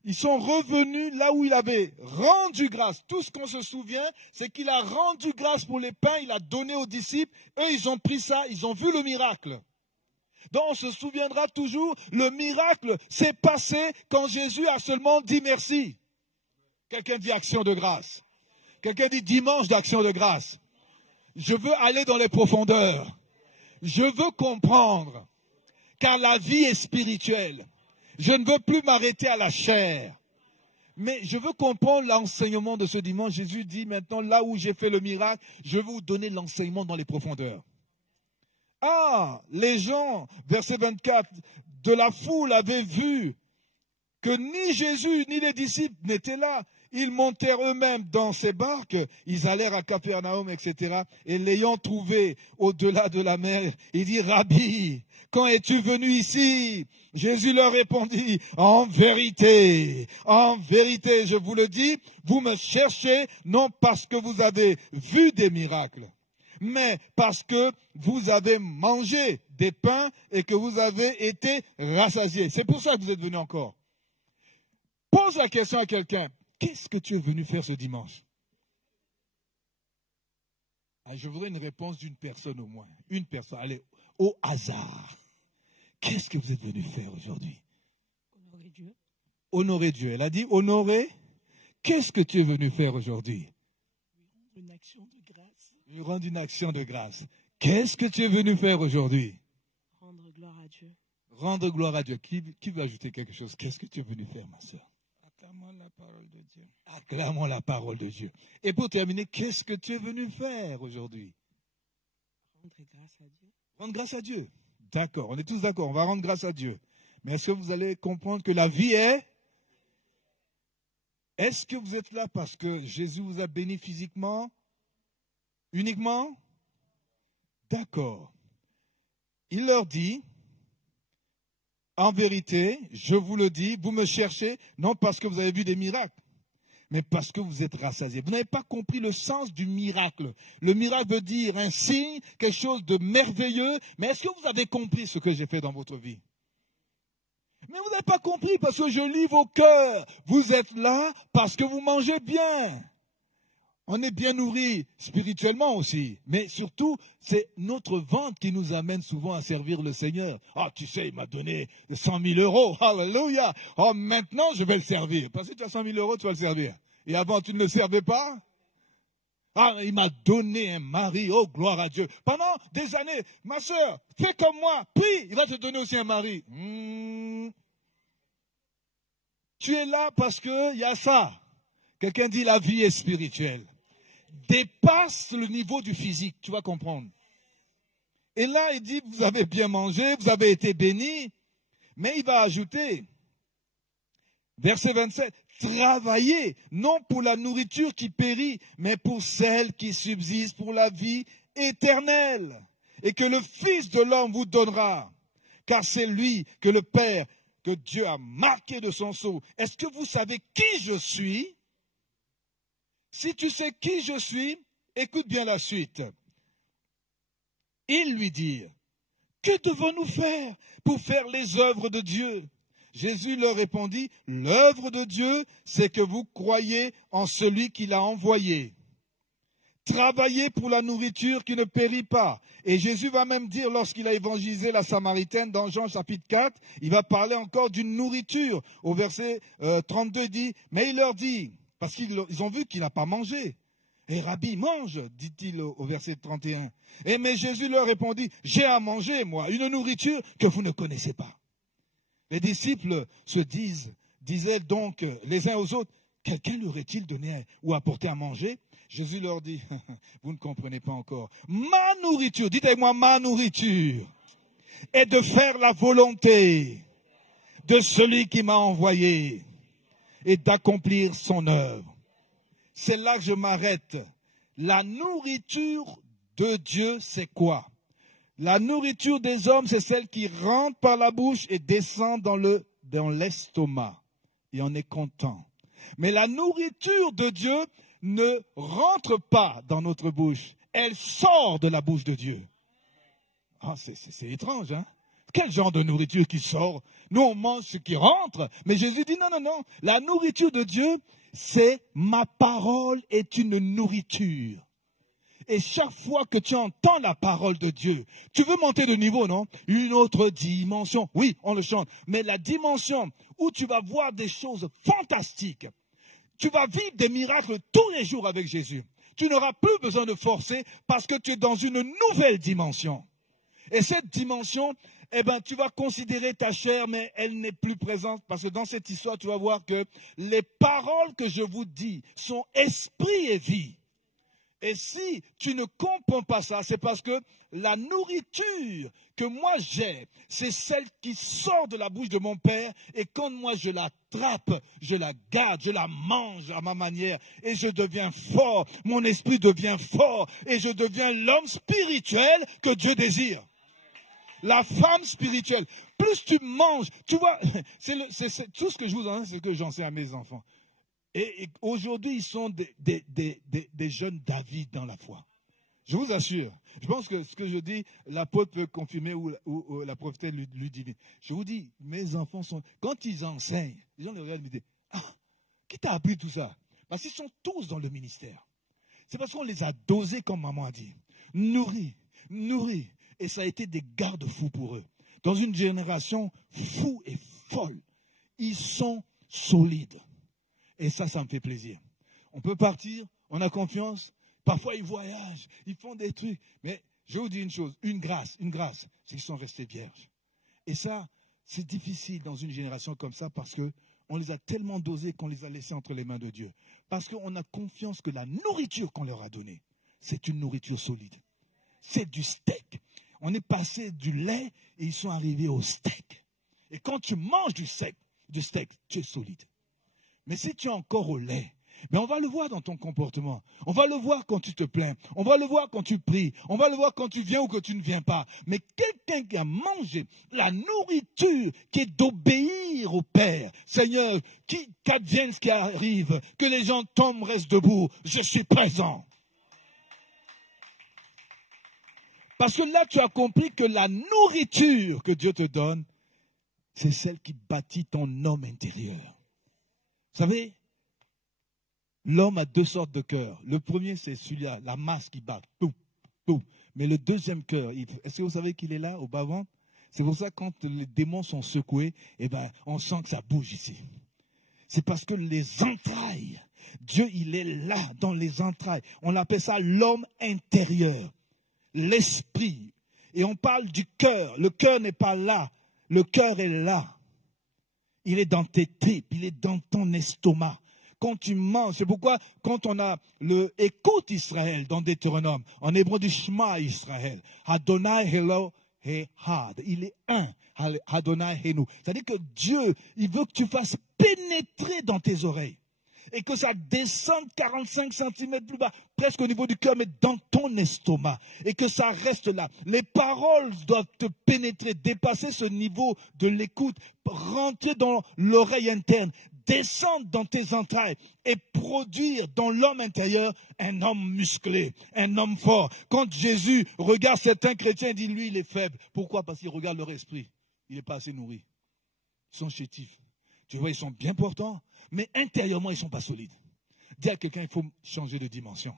Ils sont revenus là où il avait rendu grâce. Tout ce qu'on se souvient, c'est qu'il a rendu grâce pour les pains, il a donné aux disciples. Eux, ils ont pris ça, ils ont vu le miracle. Donc on se souviendra toujours, le miracle s'est passé quand Jésus a seulement dit merci. Quelqu'un dit action de grâce. Quelqu'un dit dimanche d'action de grâce. Je veux aller dans les profondeurs. Je veux comprendre. Car la vie est spirituelle. Je ne veux plus m'arrêter à la chair. Mais je veux comprendre l'enseignement de ce dimanche. Jésus dit maintenant, là où j'ai fait le miracle, je vais vous donner l'enseignement dans les profondeurs. Ah, les gens, verset 24, de la foule avaient vu que ni Jésus ni les disciples n'étaient là. Ils montèrent eux-mêmes dans ces barques, ils allèrent à Capernaum, etc. Et l'ayant trouvé au-delà de la mer, il dit, Rabbi, quand es-tu venu ici? Jésus leur répondit, en vérité, je vous le dis, vous me cherchez non parce que vous avez vu des miracles, mais parce que vous avez mangé des pains et que vous avez été rassasiés. C'est pour ça que vous êtes venus encore. Pose la question à quelqu'un. Qu'est-ce que tu es venu faire ce dimanche? Je voudrais une réponse d'une personne au moins. Une personne. Allez, au hasard. Qu'est-ce que vous êtes venu faire aujourd'hui? Honorer Dieu. Honorer Dieu. Elle a dit honorer. Qu'est-ce que tu es venu faire aujourd'hui? Une action de grâce. Lui rendre une action de grâce. Qu'est-ce que tu es venu faire aujourd'hui? Rendre gloire à Dieu. Rendre gloire à Dieu. Qui veut ajouter quelque chose? Qu'est-ce que tu es venu faire, ma soeur? Acclamons la parole de Dieu. Acclamons la parole de Dieu. Et pour terminer, qu'est-ce que tu es venu faire aujourd'hui? Rendre grâce à Dieu. Rendre grâce à Dieu. D'accord, on est tous d'accord, on va rendre grâce à Dieu. Mais est-ce que vous allez comprendre que la vie est? Est-ce que vous êtes là parce que Jésus vous a béni physiquement? Uniquement? D'accord. Il leur dit, en vérité, je vous le dis, vous me cherchez, non parce que vous avez vu des miracles, mais parce que vous êtes rassasiés. Vous n'avez pas compris le sens du miracle. Le miracle veut dire un signe, quelque chose de merveilleux, mais est-ce que vous avez compris ce que j'ai fait dans votre vie? Mais vous n'avez pas compris parce que je lis vos cœurs. Vous êtes là parce que vous mangez bien. On est bien nourri spirituellement aussi, mais surtout, c'est notre ventre qui nous amène souvent à servir le Seigneur. Ah, tu sais, il m'a donné 100 000 euros, alléluia. Oh, maintenant, je vais le servir. Parce que tu as 100 000 euros, tu vas le servir. Et avant, tu ne le servais pas? Ah, il m'a donné un mari, oh, gloire à Dieu. Pendant des années, ma soeur, fais comme moi, prie, il va te donner aussi un mari. Tu es là parce qu'il y a ça. Quelqu'un dit la vie est spirituelle. Dépasse le niveau du physique, tu vas comprendre. Et là, il dit, vous avez bien mangé, vous avez été bénis, mais il va ajouter, verset 27, travaillez, non pour la nourriture qui périt, mais pour celle qui subsiste pour la vie éternelle, et que le Fils de l'homme vous donnera, car c'est lui que le Père, que Dieu a marqué de son sceau. Est-ce que vous savez qui je suis? Si tu sais qui je suis, écoute bien la suite. Ils lui dirent, que devons-nous faire pour faire les œuvres de Dieu? Jésus leur répondit, l'œuvre de Dieu, c'est que vous croyez en celui qui l'a envoyé. Travaillez pour la nourriture qui ne périt pas. Et Jésus va même dire, lorsqu'il a évangélisé la Samaritaine dans Jean chapitre 4, il va parler encore d'une nourriture. Au verset 32, il dit, mais il leur dit, parce qu'ils ont vu qu'il n'a pas mangé. Et Rabbi, mange, dit-il au verset 31. Et mais Jésus leur répondit, j'ai à manger, moi, une nourriture que vous ne connaissez pas. Les disciples disaient donc les uns aux autres, quelqu'un leur aurait-il donné ou apporté à manger? Jésus leur dit, vous ne comprenez pas encore. Ma nourriture, dites avec moi, ma nourriture est de faire la volonté de celui qui m'a envoyé et d'accomplir son œuvre. C'est là que je m'arrête. La nourriture de Dieu, c'est quoi? La nourriture des hommes, c'est celle qui rentre par la bouche et descend dans l'estomac. Et on est content. Mais la nourriture de Dieu ne rentre pas dans notre bouche. Elle sort de la bouche de Dieu. Ah, c'est étrange, hein? Quel genre de nourriture qui sort? Nous, on mange ce qui rentre. Mais Jésus dit non, non, non. La nourriture de Dieu, c'est ma parole est une nourriture. Et chaque fois que tu entends la parole de Dieu, tu veux monter de niveau, non? Une autre dimension. Oui, on le chante. Mais la dimension où tu vas voir des choses fantastiques, tu vas vivre des miracles tous les jours avec Jésus. Tu n'auras plus besoin de forcer parce que tu es dans une nouvelle dimension. Et cette dimension, eh ben, tu vas considérer ta chair, mais elle n'est plus présente. Parce que dans cette histoire, tu vas voir que les paroles que je vous dis sont esprit et vie. Et si tu ne comprends pas ça, c'est parce que la nourriture que moi j'ai, c'est celle qui sort de la bouche de mon Père. Et quand moi je l'attrape, je la garde, je la mange à ma manière. Et je deviens fort, mon esprit devient fort. Et je deviens l'homme spirituel que Dieu désire. La femme spirituelle. Plus tu manges, tu vois, c'est tout ce que je vous enseigne, c'est que j'enseigne à mes enfants. Et aujourd'hui, ils sont des jeunes David dans la foi. Je vous assure. Je pense que ce que je dis, l'apôtre peut confirmer ou la prophétesse lui dit. Je vous dis, mes enfants sont... Quand ils enseignent, les gens les regardent et me disent, ah, qui t'a appris tout ça? Parce qu'ils sont tous dans le ministère. C'est parce qu'on les a dosés, comme maman a dit. Nourris. Et ça a été des garde-fous pour eux. Dans une génération fou et folle, ils sont solides. Et ça me fait plaisir. On peut partir, on a confiance. Parfois, ils voyagent, ils font des trucs. Mais je vous dis une chose, une grâce, c'est qu'ils sont restés vierges. Et ça, c'est difficile dans une génération comme ça parce qu'on les a tellement dosés qu'on les a laissés entre les mains de Dieu. Parce qu'on a confiance que la nourriture qu'on leur a donnée, c'est une nourriture solide. C'est du steak. On est passé du lait et ils sont arrivés au steak. Et quand tu manges du steak, tu es solide. Mais si tu es encore au lait, ben on va le voir dans ton comportement. On va le voir quand tu te plains. On va le voir quand tu pries. On va le voir quand tu viens ou que tu ne viens pas. Mais quelqu'un qui a mangé la nourriture qui est d'obéir au Père. Seigneur, qu'advienne ce qui arrive, que les gens tombent, restent debout. Je suis présent. Parce que là, tu as compris que la nourriture que Dieu te donne, c'est celle qui bâtit ton homme intérieur. Vous savez, l'homme a deux sortes de cœurs. Le premier, c'est celui-là, la masse qui bat. Tout, tout. Mais le deuxième cœur, est-ce que vous savez qu'il est là, au bas-ventre? C'est pour ça que quand les démons sont secoués, eh ben, on sent que ça bouge ici. C'est parce que les entrailles, Dieu, il est là, dans les entrailles. On appelle ça l'homme intérieur. L'esprit. Et on parle du cœur. Le cœur n'est pas là. Le cœur est là. Il est dans tes tripes. Il est dans ton estomac. Quand tu manges, c'est pourquoi quand on a le écoute Israël dans Deutéronome, en hébreu du Shema Israël, Adonai Helo Ehad. Il est un. Adonai Henu. C'est-à-dire que Dieu, il veut que tu fasses pénétrer dans tes oreilles. Et que ça descende 45 cm plus bas, presque au niveau du cœur, mais dans ton estomac. Et que ça reste là. Les paroles doivent te pénétrer, dépasser ce niveau de l'écoute, rentrer dans l'oreille interne, descendre dans tes entrailles et produire dans l'homme intérieur un homme musclé, un homme fort. Quand Jésus regarde certains chrétiens, il dit, lui, il est faible. Pourquoi? Parce qu'il regarde leur esprit. Il n'est pas assez nourri. Ils sont chétifs. Tu vois, ils sont bien portants. Mais intérieurement, ils ne sont pas solides. Dis à quelqu'un, il faut changer de dimension.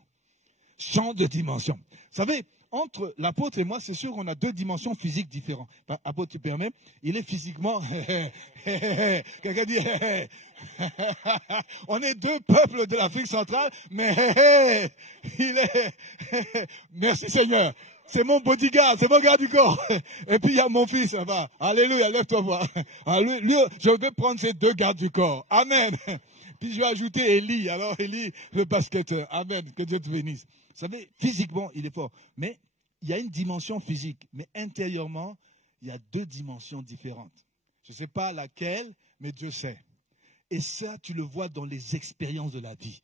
Change de dimension. Vous savez, entre l'apôtre et moi, c'est sûr qu'on a deux dimensions physiques différentes. Apôtre, tu permets, il est physiquement... Quelqu'un dit... On est deux peuples de l'Afrique centrale, mais il est... Merci Seigneur. C'est mon bodyguard, c'est mon garde du corps. Et puis il y a mon fils, ça va. Alléluia, lève-toi voir. Lui, je vais prendre ces deux gardes du corps. Amen. Puis je vais ajouter Élie. Alors Élie, le basketteur. Amen. Que Dieu te bénisse. Vous savez, physiquement, il est fort. Mais il y a une dimension physique. Mais intérieurement, il y a deux dimensions différentes. Je ne sais pas laquelle, mais Dieu sait. Et ça, tu le vois dans les expériences de la vie.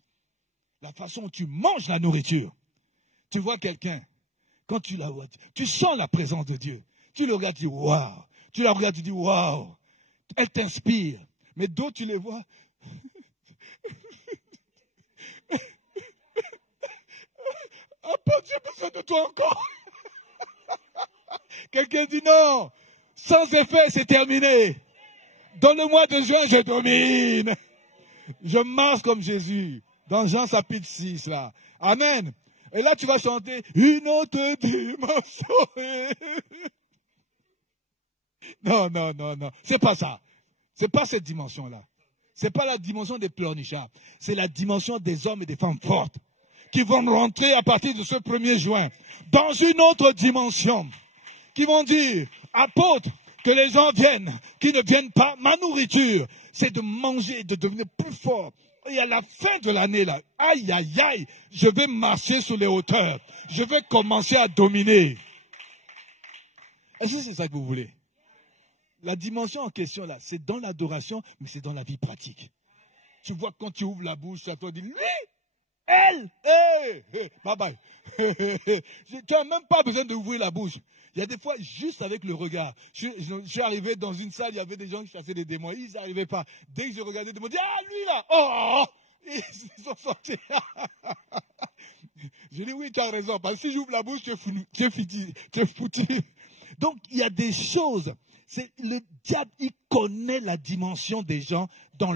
La façon dont tu manges la nourriture. Tu vois quelqu'un. Quand tu la vois, tu sens la présence de Dieu. Tu le regardes, tu dis waouh. Tu la regardes, tu dis waouh. Elle t'inspire. Mais d'autres, tu les vois. Ah, pas Dieu, besoin de toi encore. Quelqu'un dit non. Sans effet, c'est terminé. Dans le mois de juin, je domine. Je marche comme Jésus. Dans Jean chapitre 6, là. Amen. Et là, tu vas chanter une autre dimension. Non, non, non, non. C'est pas ça. C'est pas cette dimension-là. C'est pas la dimension des pleurnichards. C'est la dimension des hommes et des femmes fortes qui vont rentrer à partir de ce 1er juin dans une autre dimension. Qui vont dire, apôtre, que les gens viennent, qui ne viennent pas. Ma nourriture, c'est de manger, de devenir plus fort. Et à la fin de l'année, là, aïe, aïe, aïe, je vais marcher sur les hauteurs. Je vais commencer à dominer. Est-ce que c'est ça que vous voulez? La dimension en question, là, c'est dans l'adoration, mais c'est dans la vie pratique. Tu vois, quand tu ouvres la bouche, ça te dit, lui, elle, bye bye. Tu n'as même pas besoin d'ouvrir la bouche. Il y a des fois, juste avec le regard. Je suis arrivé dans une salle, il y avait des gens qui chassaient des démons. Ils n'arrivaient pas. Dès que je regardais, ils me disaient, ah, lui là, oh, ils sont sortis. Je dis, oui, tu as raison. Parce que si j'ouvre la bouche, tu es foutu. Donc, il y a des choses. Le diable, il connaît la dimension des gens. Quand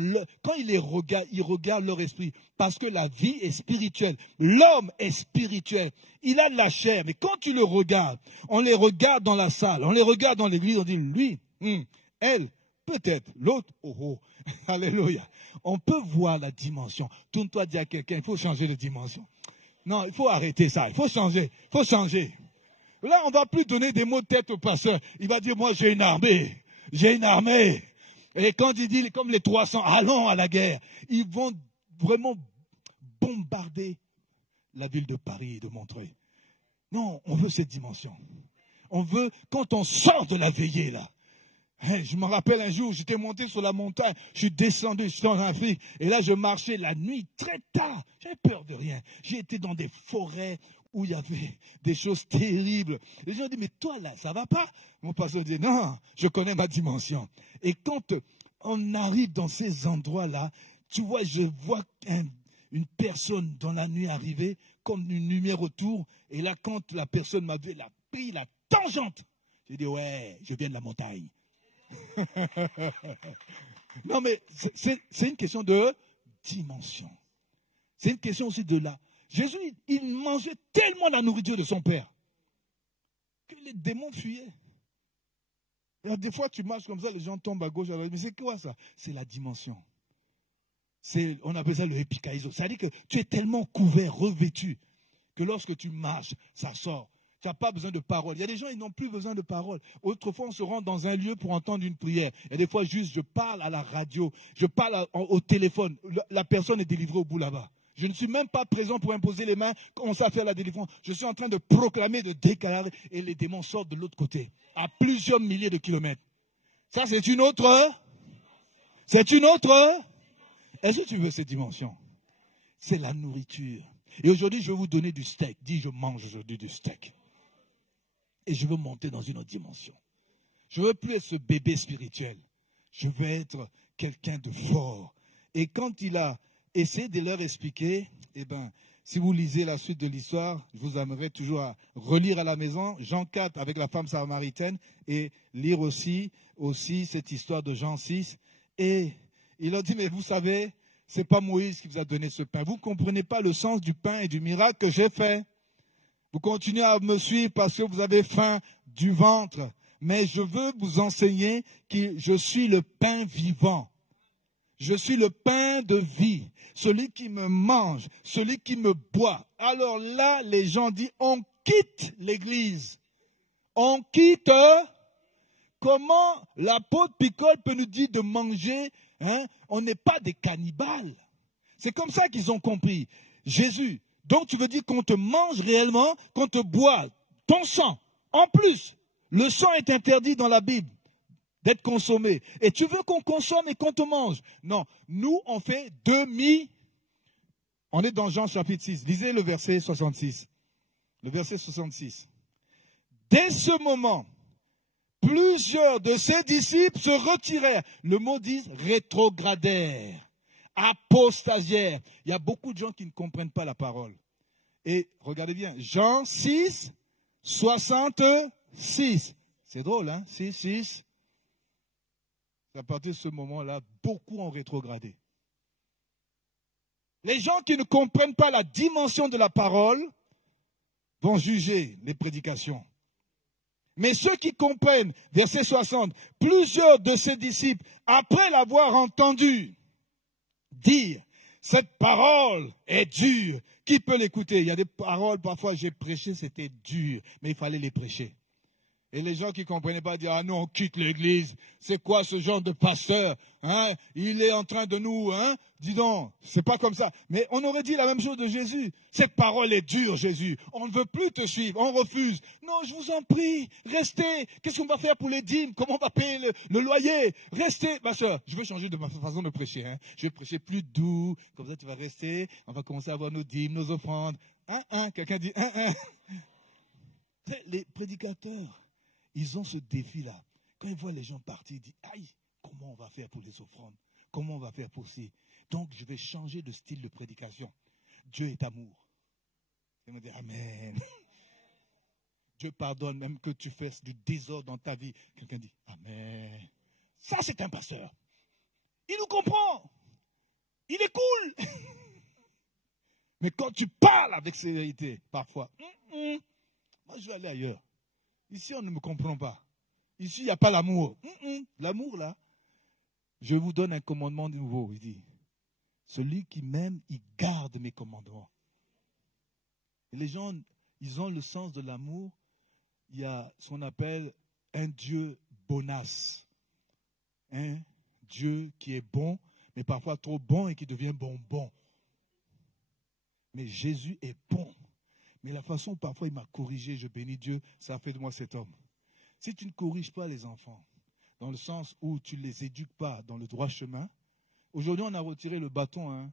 il les regarde, il regarde leur esprit. Parce que la vie est spirituelle. L'homme est spirituel. Il a de la chair. Mais quand tu le regardes, on les regarde dans la salle, on les regarde dans l'église, on dit, lui, elle, peut-être, l'autre, oh, oh. Alléluia. On peut voir la dimension. Tourne-toi, dis à quelqu'un, il faut changer de dimension. Non, il faut arrêter ça. Il faut changer. Il faut changer. Là, on ne va plus donner des mots de tête au pasteur. Il va dire, moi, j'ai une armée. J'ai une armée. Et quand il dit, comme les 300, allons à la guerre, ils vont vraiment bombarder la ville de Paris et de Montreuil. Non, on veut cette dimension. On veut, quand on sort de la veillée, là. Je me rappelle un jour, j'étais monté sur la montagne, je suis descendu, je suis en Afrique, et là, je marchais la nuit très tard. J'avais peur de rien. J'ai été dans des forêts où il y avait des choses terribles. Les gens disent, mais toi là, ça va pas? Mon pasteur dit, non, je connais ma dimension. Et quand on arrive dans ces endroits-là, tu vois, je vois une personne dans la nuit arriver, comme une lumière autour, et là, quand la personne m'a vu, elle a pris la tangente. J'ai dit, ouais, je viens de la montagne. Non, mais c'est une question de dimension. C'est une question aussi de là. Jésus, il mangeait tellement la nourriture de son Père que les démons fuyaient. Et des fois, tu marches comme ça, les gens tombent à gauche, à droite. Mais c'est quoi ça? C'est la dimension. On appelle ça le épikaïso. C'est-à-dire que tu es tellement couvert, revêtu, que lorsque tu marches, ça sort. Tu n'as pas besoin de parole. Il y a des gens, ils n'ont plus besoin de parole. Autrefois, on se rend dans un lieu pour entendre une prière. Et des fois, juste, je parle à la radio, je parle au téléphone. La personne est délivrée au bout là-bas. Je ne suis même pas présent pour imposer les mains, commencer à faire la délivrance. Je suis en train de proclamer, de déclarer, et les démons sortent de l'autre côté, à plusieurs milliers de kilomètres. Ça, c'est une autre. C'est une autre. Est-ce que tu veux cette dimension? C'est la nourriture. Et aujourd'hui, je vais vous donner du steak. Dis, je mange aujourd'hui du steak. Et je veux monter dans une autre dimension. Je ne veux plus être ce bébé spirituel. Je veux être quelqu'un de fort. Et quand il a essayé de leur expliquer, eh bien, si vous lisez la suite de l'histoire, je vous aimerais toujours à relire à la maison Jean 4 avec la femme samaritaine et lire aussi cette histoire de Jean 6. Et il leur dit, mais vous savez, ce n'est pas Moïse qui vous a donné ce pain. Vous ne comprenez pas le sens du pain et du miracle que j'ai fait. Vous continuez à me suivre parce que vous avez faim du ventre. Mais je veux vous enseigner que je suis le pain vivant. Je suis le pain de vie. Celui qui me mange, celui qui me boit. Alors là, les gens disent, on quitte l'église. On quitte. Comment l'apôtre Picole peut nous dire de manger, hein? On n'est pas des cannibales. C'est comme ça qu'ils ont compris. Jésus, donc tu veux dire qu'on te mange réellement, qu'on te boit ton sang. En plus, le sang est interdit dans la Bible d'être consommé. Et tu veux qu'on consomme et qu'on te mange? Non, nous on fait demi. On est dans Jean chapitre 6. Lisez le verset 66. Le verset 66. Dès ce moment, plusieurs de ses disciples se retirèrent. Le mot dit rétrogradèrent, apostasièrent. Il y a beaucoup de gens qui ne comprennent pas la parole. Et regardez bien, Jean 6, 66. C'est drôle, hein? 6, 6. À partir de ce moment-là, beaucoup ont rétrogradé. Les gens qui ne comprennent pas la dimension de la parole vont juger les prédications. Mais ceux qui comprennent, verset 60, plusieurs de ses disciples, après l'avoir entendu dire, cette parole est dure, qui peut l'écouter? Il y a des paroles, parfois j'ai prêché, c'était dur, mais il fallait les prêcher. Et les gens qui ne comprenaient pas dire, ah non, on quitte l'église, c'est quoi ce genre de pasteur, hein? Il est en train de nous, hein? Dis donc, c'est pas comme ça. Mais on aurait dit la même chose de Jésus. Cette parole est dure, Jésus. On ne veut plus te suivre, on refuse. Non, je vous en prie, restez. Qu'est-ce qu'on va faire pour les dîmes? Comment on va payer le loyer? Restez. Ma soeur, je vais changer de ma façon de prêcher, hein? Je vais prêcher plus doux, comme ça tu vas rester, on va commencer à avoir nos dîmes, nos offrandes. Quelqu'un dit Les prédicateurs, ils ont ce défi-là. Quand ils voient les gens partir, ils disent, aïe, comment on va faire pour les offrandes? Comment on va faire pour ci? Donc, je vais changer de style de prédication. Dieu est amour. Ils me disent, amen. Dieu pardonne même que tu fasses du désordre dans ta vie. Quelqu'un dit, amen. Ça, c'est un pasteur. Il nous comprend. Il est cool. Mais quand tu parles avec sévérité, parfois, moi, je vais aller ailleurs. Ici, on ne me comprend pas. Ici, il n'y a pas l'amour. L'amour, là, je vous donne un commandement nouveau. Il dit, celui qui m'aime, il garde mes commandements. Et les gens, ils ont le sens de l'amour. Il y a ce qu'on appelle un Dieu bonasse. Un Dieu qui est bon, mais parfois trop bon et qui devient bonbon. Mais Jésus est bon. Mais la façon parfois il m'a corrigé, je bénis Dieu, ça a fait de moi cet homme. Si tu ne corriges pas les enfants, dans le sens où tu ne les éduques pas dans le droit chemin, aujourd'hui on a retiré le bâton, hein,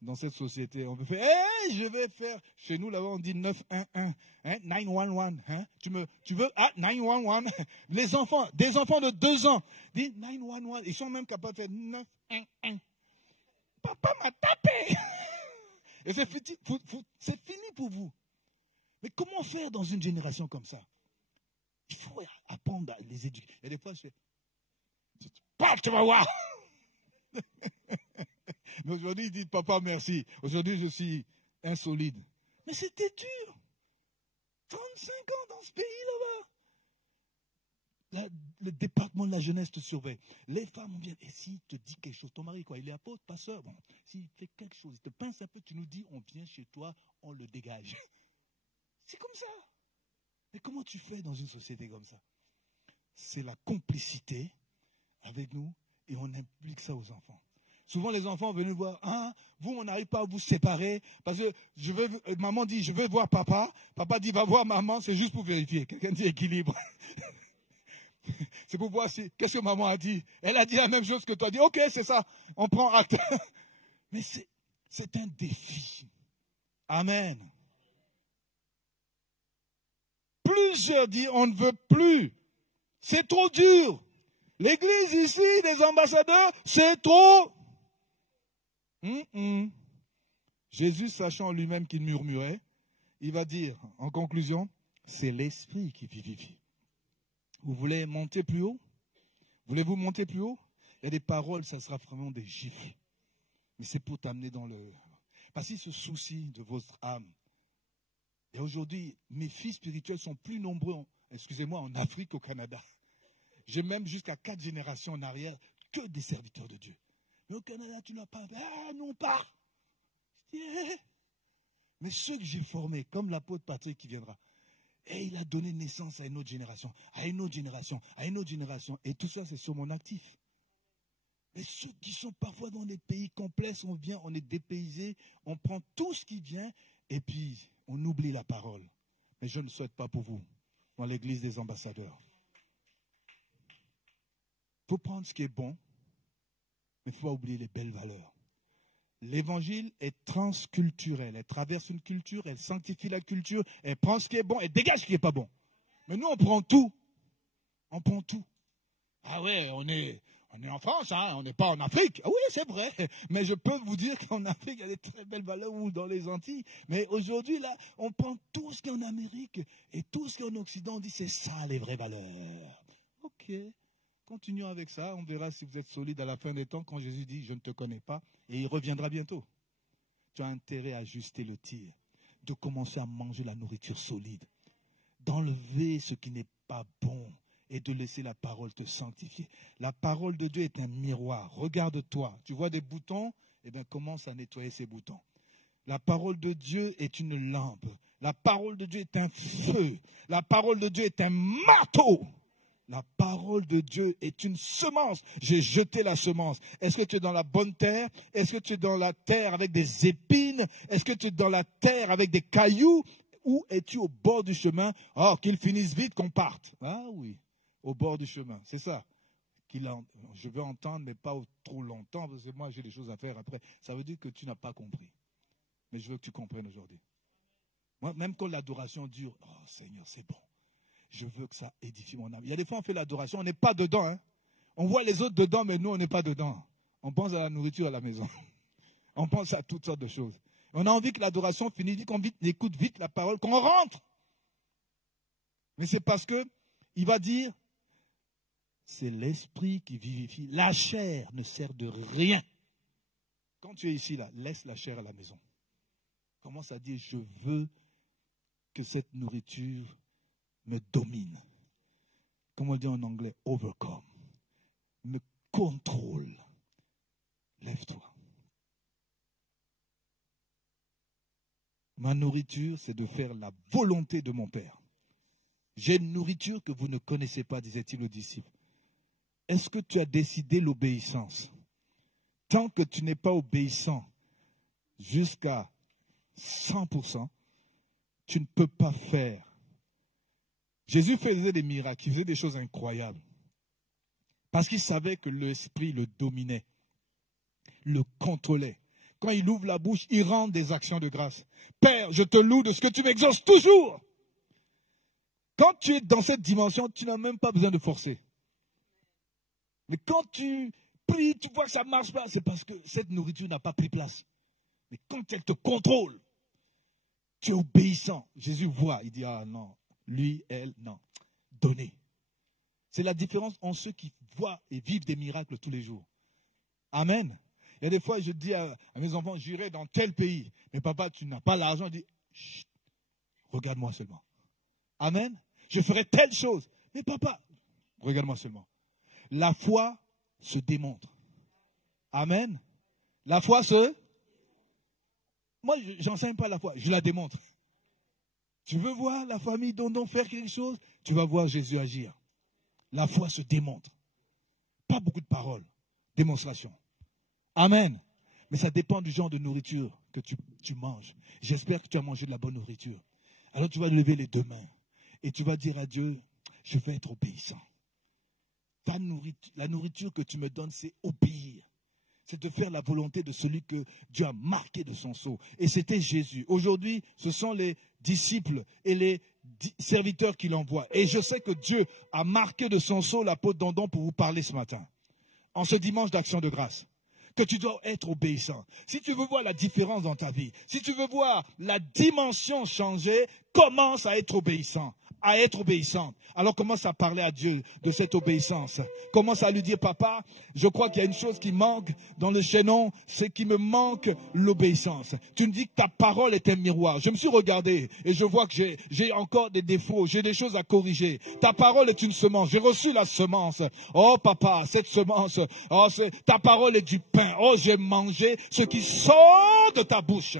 dans cette société. On peut faire, je vais faire, chez nous là-bas on dit 911, hein, 911, hein, tu veux, 911, les enfants, des enfants de 2 ans, disent 911, ils sont même capables de faire 911. Papa m'a tapé. Et c'est fini pour vous. Mais comment faire dans une génération comme ça? Il faut apprendre à les éduquer. Et des fois, je fais, papa, tu vas voir. Mais aujourd'hui, ils disent, papa, merci. Aujourd'hui, je suis insolide. Mais c'était dur. 35 ans dans ce pays là-bas. Le département de la jeunesse te surveille. Les femmes viennent. Et s'il te dit quelque chose, ton mari, quoi, il est apôtre, pasteur. Bon, s'il fait quelque chose, il te pince un peu, tu nous dis, on vient chez toi, on le dégage. C'est comme ça. Mais comment tu fais dans une société comme ça? C'est la complicité avec nous et on implique ça aux enfants. Souvent, les enfants viennent voir, vous, on n'arrive pas à vous séparer parce que maman dit, je vais voir papa. Papa dit, va voir maman, c'est juste pour vérifier. Quelqu'un dit équilibre. C'est pour voir qu'est-ce que maman a dit. Elle a dit la même chose que toi. Dit, ok, c'est ça. On prend acte. Mais c'est un défi. Amen. Plusieurs disent, on ne veut plus. C'est trop dur. L'église ici, les ambassadeurs, c'est trop. Jésus, sachant lui-même qu'il murmurait, il va dire, en conclusion, c'est l'esprit qui vivifie. Vous voulez monter plus haut? Voulez-vous monter plus haut? Il y a des paroles, ça sera vraiment des gifles. Mais c'est pour t'amener dans le... Parce qu'il se soucie de votre âme. Et aujourd'hui, mes fils spirituels sont plus nombreux, excusez-moi, en Afrique qu'au Canada. J'ai même jusqu'à 4 générations en arrière que des serviteurs de Dieu. Mais au Canada, tu n'as pas... Ah, nous on part. Je dis, mais ceux que j'ai formés, comme l'apôtre Patrick qui viendra, et il a donné naissance à une autre génération, à une autre génération, à une autre génération. Et tout ça, c'est sur mon actif. Mais ceux qui sont parfois dans des pays complexes, on vient, on est dépaysé, on prend tout ce qui vient, et puis on oublie la parole. Mais je ne souhaite pas pour vous, dans l'église des ambassadeurs. Il faut prendre ce qui est bon, mais il ne faut pas oublier les belles valeurs. L'évangile est transculturel. Elle traverse une culture, elle sanctifie la culture, elle prend ce qui est bon, elle dégage ce qui n'est pas bon. Mais nous, on prend tout. On prend tout. Ah ouais, on est en France, hein, on n'est pas en Afrique. Ah oui, c'est vrai. Mais je peux vous dire qu'en Afrique, il y a des très belles valeurs, ou dans les Antilles. Mais aujourd'hui, là, on prend tout ce qui est en Amérique et tout ce qui est en Occident. On dit, c'est ça les vraies valeurs. Ok. Continuons avec ça, on verra si vous êtes solide à la fin des temps quand Jésus dit « Je ne te connais pas » et il reviendra bientôt. Tu as intérêt à ajuster le tir, de commencer à manger la nourriture solide, d'enlever ce qui n'est pas bon et de laisser la parole te sanctifier. La parole de Dieu est un miroir. Regarde-toi, tu vois des boutons, eh bien commence à nettoyer ces boutons. La parole de Dieu est une lampe. La parole de Dieu est un feu. La parole de Dieu est un marteau. La parole de Dieu est une semence. J'ai jeté la semence. Est-ce que tu es dans la bonne terre? Est-ce que tu es dans la terre avec des épines? Est-ce que tu es dans la terre avec des cailloux? Ou es-tu au bord du chemin? Oh, qu'il finisse vite, qu'on parte. Ah oui, au bord du chemin. C'est ça. Je veux entendre, mais pas trop longtemps, parce que moi, j'ai des choses à faire après. Ça veut dire que tu n'as pas compris. Mais je veux que tu comprennes aujourd'hui. Moi, même quand l'adoration dure, oh Seigneur, c'est bon. Je veux que ça édifie mon âme. Il y a des fois, on fait l'adoration, on n'est pas dedans. Hein. On voit les autres dedans, mais nous, on n'est pas dedans. On pense à la nourriture à la maison. On pense à toutes sortes de choses. On a envie que l'adoration finisse, qu'on écoute vite la parole, qu'on rentre. Mais c'est parce que il va dire, c'est l'esprit qui vivifie. La chair ne sert de rien. Quand tu es ici, là, laisse la chair à la maison. Commence à dire, je veux que cette nourriture me domine. Comme on dit en anglais, overcome. Me contrôle. Lève-toi. Ma nourriture, c'est de faire la volonté de mon Père. J'ai une nourriture que vous ne connaissez pas, disait-il aux disciples. Est-ce que tu as décidé l'obéissance? Tant que tu n'es pas obéissant jusqu'à 100%, tu ne peux pas faire. Jésus faisait des miracles, il faisait des choses incroyables. Parce qu'il savait que l'esprit le dominait, le contrôlait. Quand il ouvre la bouche, il rend des actions de grâce. Père, je te loue de ce que tu m'exauces toujours. Quand tu es dans cette dimension, tu n'as même pas besoin de forcer. Mais quand tu pries, tu vois que ça ne marche pas, c'est parce que cette nourriture n'a pas pris place. Mais quand elle te contrôle, tu es obéissant. Jésus voit, il dit, ah non, lui, elle, non. Donnez. C'est la différence entre ceux qui voient et vivent des miracles tous les jours. Amen. Il y a des fois, je dis à mes enfants, j'irai dans tel pays. Mais papa, tu n'as pas l'argent. Je dis, chut, regarde-moi seulement. Amen. Je ferai telle chose. Mais papa, regarde-moi seulement. La foi se démontre. Amen. La foi se... Moi, je n'enseigne pas la foi, je la démontre. Tu veux voir la famille Dondon faire quelque chose? Tu vas voir Jésus agir. La foi se démontre. Pas beaucoup de paroles. Démonstration. Amen. Mais ça dépend du genre de nourriture que tu manges. J'espère que tu as mangé de la bonne nourriture. Alors tu vas lever les deux mains. Et tu vas dire à Dieu, je vais être obéissant. La nourriture que tu me donnes, c'est obéir. C'est de faire la volonté de celui que Dieu a marqué de son sceau. Et c'était Jésus. Aujourd'hui, ce sont les disciples et les serviteurs qui l'envoient. Et je sais que Dieu a marqué de son sceau l'apôtre Dondon pour vous parler ce matin. En ce dimanche d'action de grâce. Que tu dois être obéissant. Si tu veux voir la différence dans ta vie, si tu veux voir la dimension changer, commence à être obéissant. à être obéissante. Alors commence à parler à Dieu de cette obéissance. Commence à lui dire, papa, je crois qu'il y a une chose qui manque dans le chaînon, c'est qu'il me manque l'obéissance. Tu me dis que ta parole est un miroir. Je me suis regardé et je vois que j'ai encore des défauts, j'ai des choses à corriger. Ta parole est une semence. J'ai reçu la semence. Oh papa, cette semence, oh, ta parole est du pain. Oh, j'ai mangé ce qui sort de ta bouche.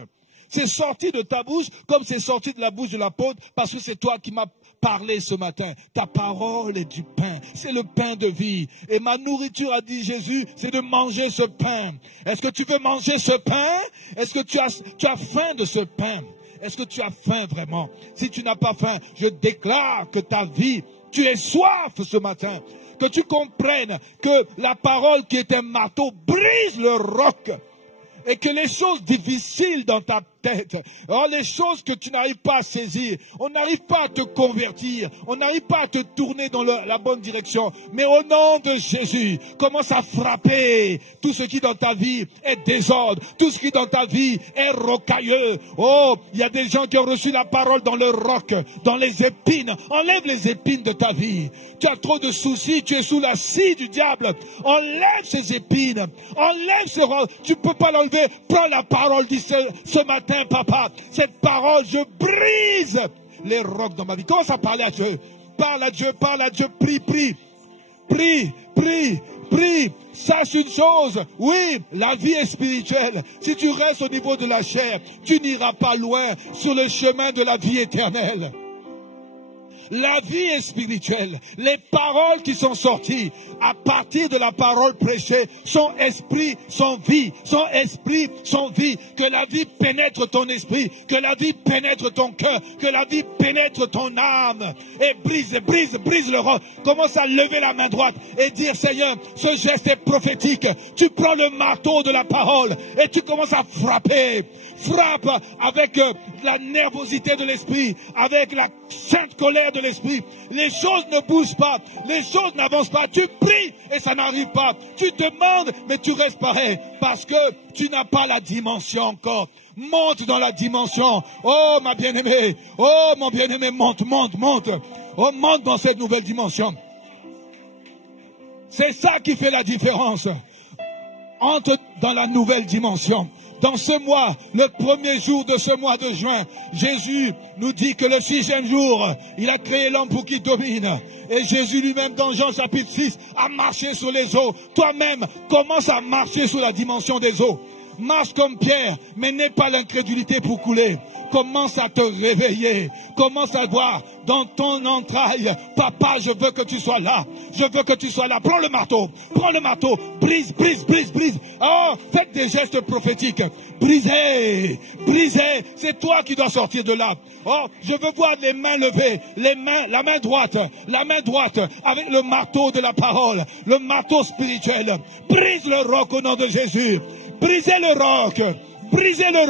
C'est sorti de ta bouche comme c'est sorti de la bouche de l'apôtre parce que c'est toi qui m'as parlé ce matin. Ta parole est du pain. C'est le pain de vie. Et ma nourriture, a dit Jésus, c'est de manger ce pain. Est-ce que tu veux manger ce pain? Est-ce que tu as faim de ce pain? Est-ce que tu as faim vraiment? Si tu n'as pas faim, je déclare que ta vie, tu es soif ce matin. Que tu comprennes que la parole qui est un marteau brise le roc. Et que les choses difficiles dans ta tête, alors les choses que tu n'arrives pas à saisir, on n'arrive pas à te convertir, on n'arrive pas à te tourner dans la bonne direction. Mais au nom de Jésus, commence à frapper tout ce qui dans ta vie est désordre, tout ce qui dans ta vie est rocailleux. Oh, il y a des gens qui ont reçu la parole dans le roc, dans les épines. Enlève les épines de ta vie. Tu as trop de soucis, tu es sous la scie du diable. Enlève ces épines, enlève ce roc. Tu ne peux pas l'enlever. Prends la parole, dis ce matin, papa, cette parole, je brise les rocs dans ma vie. Commence à parler à Dieu. Parle à Dieu, prie, prie. Prie, prie, prie. Sache une chose, oui, la vie est spirituelle. Si tu restes au niveau de la chair, tu n'iras pas loin sur le chemin de la vie éternelle. La vie est spirituelle. Les paroles qui sont sorties à partir de la parole prêchée sont esprit, sont vie, sont esprit, sont vie. Que la vie pénètre ton esprit, que la vie pénètre ton cœur, que la vie pénètre ton âme et brise le roc. Commence à lever la main droite et dire, Seigneur, ce geste est prophétique. Tu prends le marteau de la parole et tu commences à frapper. Frappe avec la nervosité de l'esprit, avec la sainte colère de l'esprit. Les choses ne bougent pas, les choses n'avancent pas. Tu pries et ça n'arrive pas. Tu demandes, mais tu restes pareil parce que tu n'as pas la dimension encore. Monte dans la dimension. Oh ma bien-aimée, oh mon bien-aimé, monte. Oh, monte dans cette nouvelle dimension. C'est ça qui fait la différence. Entre dans la nouvelle dimension. Dans ce mois, le premier jour de ce mois de juin, Jésus nous dit que le 6e jour, il a créé l'homme pour qu'il domine. Et Jésus lui-même, dans Jean chapitre 6, a marché sur les eaux. Toi-même, commence à marcher sur la dimension des eaux. Marche comme Pierre, mais n'aie pas l'incrédulité pour couler. Commence à te réveiller. Commence à voir dans ton entraille. Papa, je veux que tu sois là. Je veux que tu sois là. Prends le marteau. Brise. Oh, faites des gestes prophétiques. Brisez. C'est toi qui dois sortir de là. Oh, je veux voir les mains levées. La main droite, avec le marteau de la parole. Le marteau spirituel. Brise le roc au nom de Jésus. Brisez le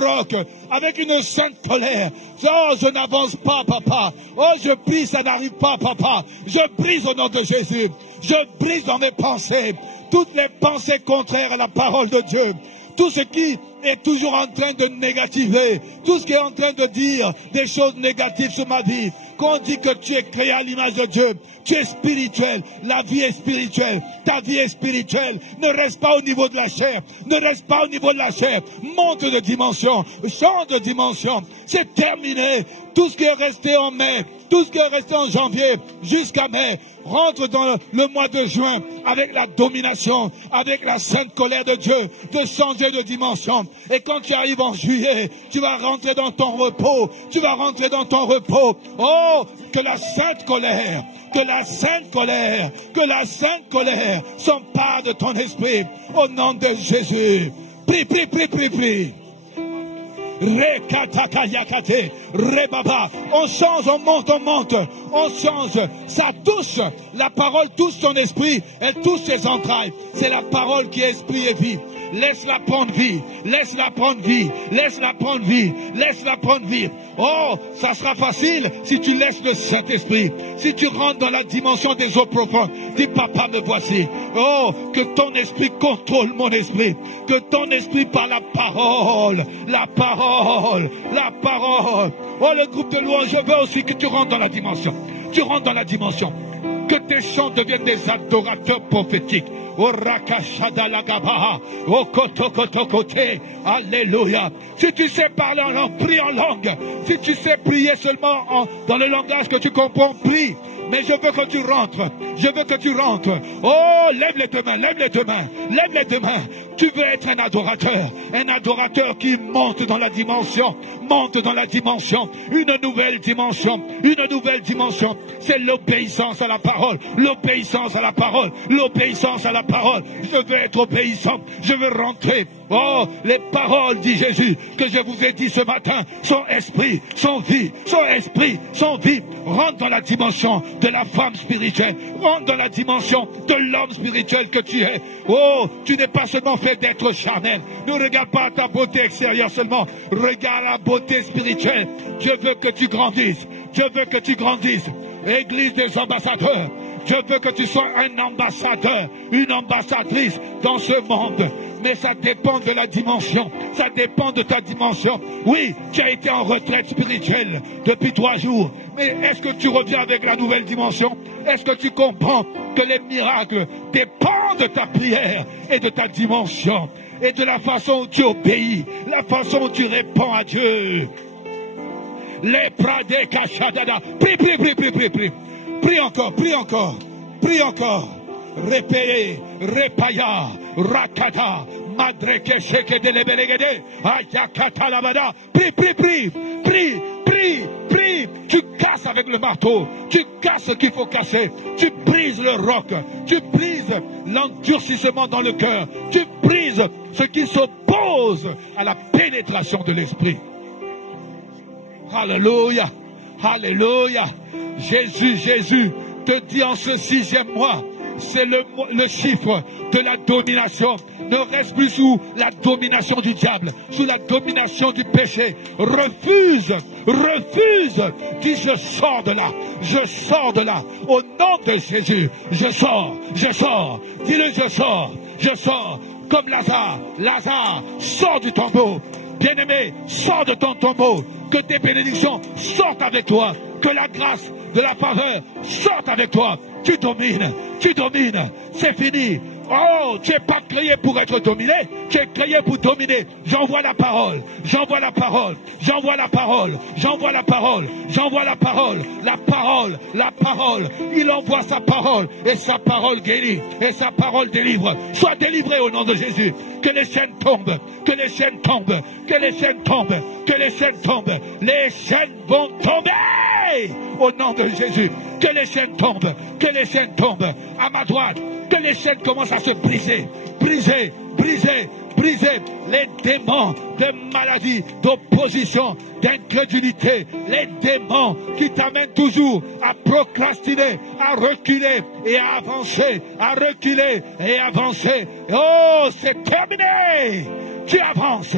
roc avec une sainte colère. Oh, je n'avance pas, papa. Oh, je prie, ça n'arrive pas, papa. Je brise au nom de Jésus. Je brise dans mes pensées toutes les pensées contraires à la parole de Dieu. Tout ce qui est toujours en train de négativer, tout ce qui est en train de dire des choses négatives sur ma vie. Quand on dit que tu es créé à l'image de Dieu, tu es spirituel, la vie est spirituelle, ta vie est spirituelle. Ne reste pas au niveau de la chair, monte de dimension, change de dimension. C'est terminé. Tout ce qui est resté en mai, tout ce qui est resté en janvier jusqu'à mai, rentre dans le mois de juin avec la domination, avec la sainte colère de Dieu, de changer de dimension. Et quand tu arrives en juillet, tu vas rentrer dans ton repos. Oh, que la sainte colère s'empare de ton esprit. Au nom de Jésus. Prie. On change, on monte, on change. Ça touche, la parole touche ton esprit, elle touche tes entrailles. C'est la parole qui est esprit et vie. Laisse-la prendre vie. Oh, ça sera facile si tu laisses le Saint-Esprit. Si tu rentres dans la dimension des eaux profondes. Dis, papa, me voici. Oh, que ton esprit contrôle mon esprit. Que ton esprit par la parole. Oh, le groupe de louange, je veux aussi que tu rentres dans la dimension. Tu rentres dans la dimension. Que tes chants deviennent des adorateurs prophétiques. Alléluia. Si tu sais parler en langue, prie en langue. Si tu sais prier seulement dans le langage que tu comprends, prie. Mais je veux que tu rentres. Je veux que tu rentres. Oh, lève les deux mains, lève les deux mains, lève les deux mains. Tu veux être un adorateur qui monte dans la dimension, monte dans la dimension, une nouvelle dimension, une nouvelle dimension. C'est l'obéissance à la parole, l'obéissance à la parole, l'obéissance à la parole. Je veux être obéissant, je veux rentrer. Oh, les paroles, dit Jésus, que je vous ai dit ce matin, sont esprit, sont vie, sont esprit, sont vie. Rentre dans la dimension de la femme spirituelle, rentre dans la dimension de l'homme spirituel que tu es. Oh, tu n'es pas seulement fait d'être charnel. Ne regarde pas ta beauté extérieure seulement, regarde la beauté spirituelle. Dieu veut que tu grandisses, Dieu veut que tu grandisses. Église des ambassadeurs, je veux que tu sois un ambassadeur, une ambassadrice dans ce monde. Mais ça dépend de la dimension. Ça dépend de ta dimension. Oui, tu as été en retraite spirituelle depuis 3 jours. Mais est-ce que tu reviens avec la nouvelle dimension? Est-ce que tu comprends que les miracles dépendent de ta prière et de ta dimension et de la façon où tu obéis, la façon où tu réponds à Dieu? Les pradés kachadada. Prie, prie, prie, prie, prie, prie. Prie encore, prie encore, prie encore. Repéré, repaya, rakata, madre kesheke de lebelegede, ayakata labada. Prie, prie, prie, prie, prie, prie. Tu casses avec le marteau, tu casses ce qu'il faut casser, tu brises le roc, tu brises l'endurcissement dans le cœur, tu brises ce qui s'oppose à la pénétration de l'esprit. Alléluia, alléluia. Jésus, Jésus te dit en ce 6e mois, c'est le chiffre de la domination. Ne reste plus sous la domination du diable, sous la domination du péché. Refuse, refuse. Dis, je sors de là, je sors de là. Au nom de Jésus, je sors, je sors. Dis-le, je sors, je sors. Comme Lazare, Lazare, sors du tombeau. Bien-aimé, sors de ton tombeau. Que tes bénédictions sortent avec toi. Que la grâce de la faveur sorte avec toi. Tu domines, c'est fini. Oh, tu n'es pas créé pour être dominé, tu es créé pour dominer. J'envoie la parole, j'envoie la parole, j'envoie la parole, j'envoie la parole, j'envoie la parole, la parole, la parole. Il envoie sa parole et sa parole guérit et sa parole délivre. Sois délivré au nom de Jésus. Que les chaînes tombent, que les chaînes tombent, que les chaînes tombent, que les chaînes tombent. Les chaînes vont tomber au nom de Jésus. Que les chaînes tombent, que les chaînes tombent. À ma droite, que les chaînes commencent à se briser, briser, briser, briser. Les démons de maladie, d'opposition, d'incrédulité, les démons qui t'amènent toujours à procrastiner, à reculer et à avancer, à reculer et avancer. Oh, c'est terminé. Tu avances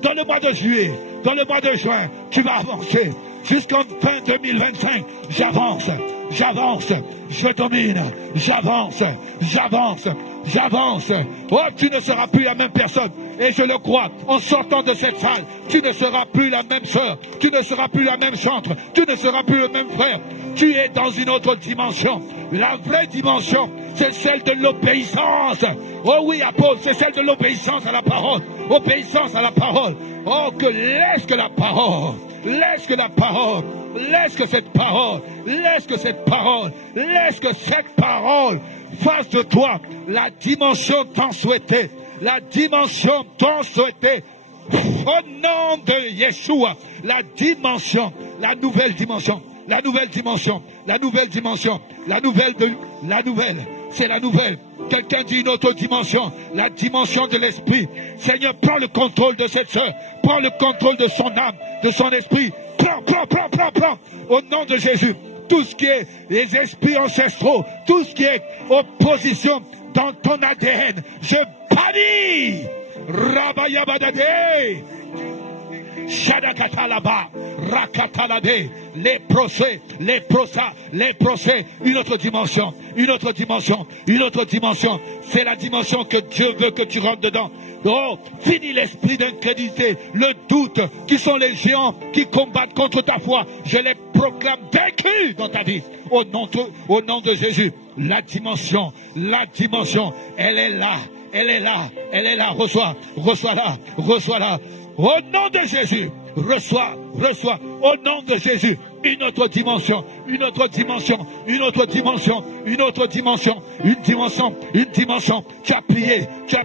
dans le mois de juillet, dans le mois de juin, tu vas avancer. Jusqu'en fin 2025, j'avance, je domine, j'avance. Oh, tu ne seras plus la même personne. Et je le crois, en sortant de cette salle, tu ne seras plus la même sœur, tu ne seras plus la même chantre, tu ne seras plus le même frère. Tu es dans une autre dimension. La vraie dimension, c'est celle de l'obéissance. Oh oui, apôtre, c'est celle de l'obéissance à la parole. Obéissance à la parole. Oh, que laisse que la parole. Laisse que la parole, laisse que cette parole, laisse que cette parole, laisse que cette parole fasse de toi la dimension tant souhaitée, la dimension tant souhaitée. Au nom de Yeshua, la dimension, la nouvelle dimension, la nouvelle dimension, la nouvelle dimension, la nouvelle, c'est la nouvelle. Quelqu'un dit une autre dimension, la dimension de l'esprit. Seigneur, prends le contrôle de cette sœur, prends le contrôle de son âme, de son esprit. Prends. Au nom de Jésus, tout ce qui est les esprits ancestraux, tout ce qui est opposition dans ton ADN, je bannis. Rabayabadade. Shadakatalaba, Rakatalade, les procès, une autre dimension. C'est la dimension que Dieu veut que tu rentres dedans. Oh, fini l'esprit d'incrédulité, le doute, qui sont les géants qui combattent contre ta foi. Je les proclame vaincu dans ta vie. Au nom de Jésus. La dimension, elle est là. Elle est là, elle est là. Reçois-la. Au nom de Jésus, reçois. Au nom de Jésus, une autre dimension. Tu as prié, tu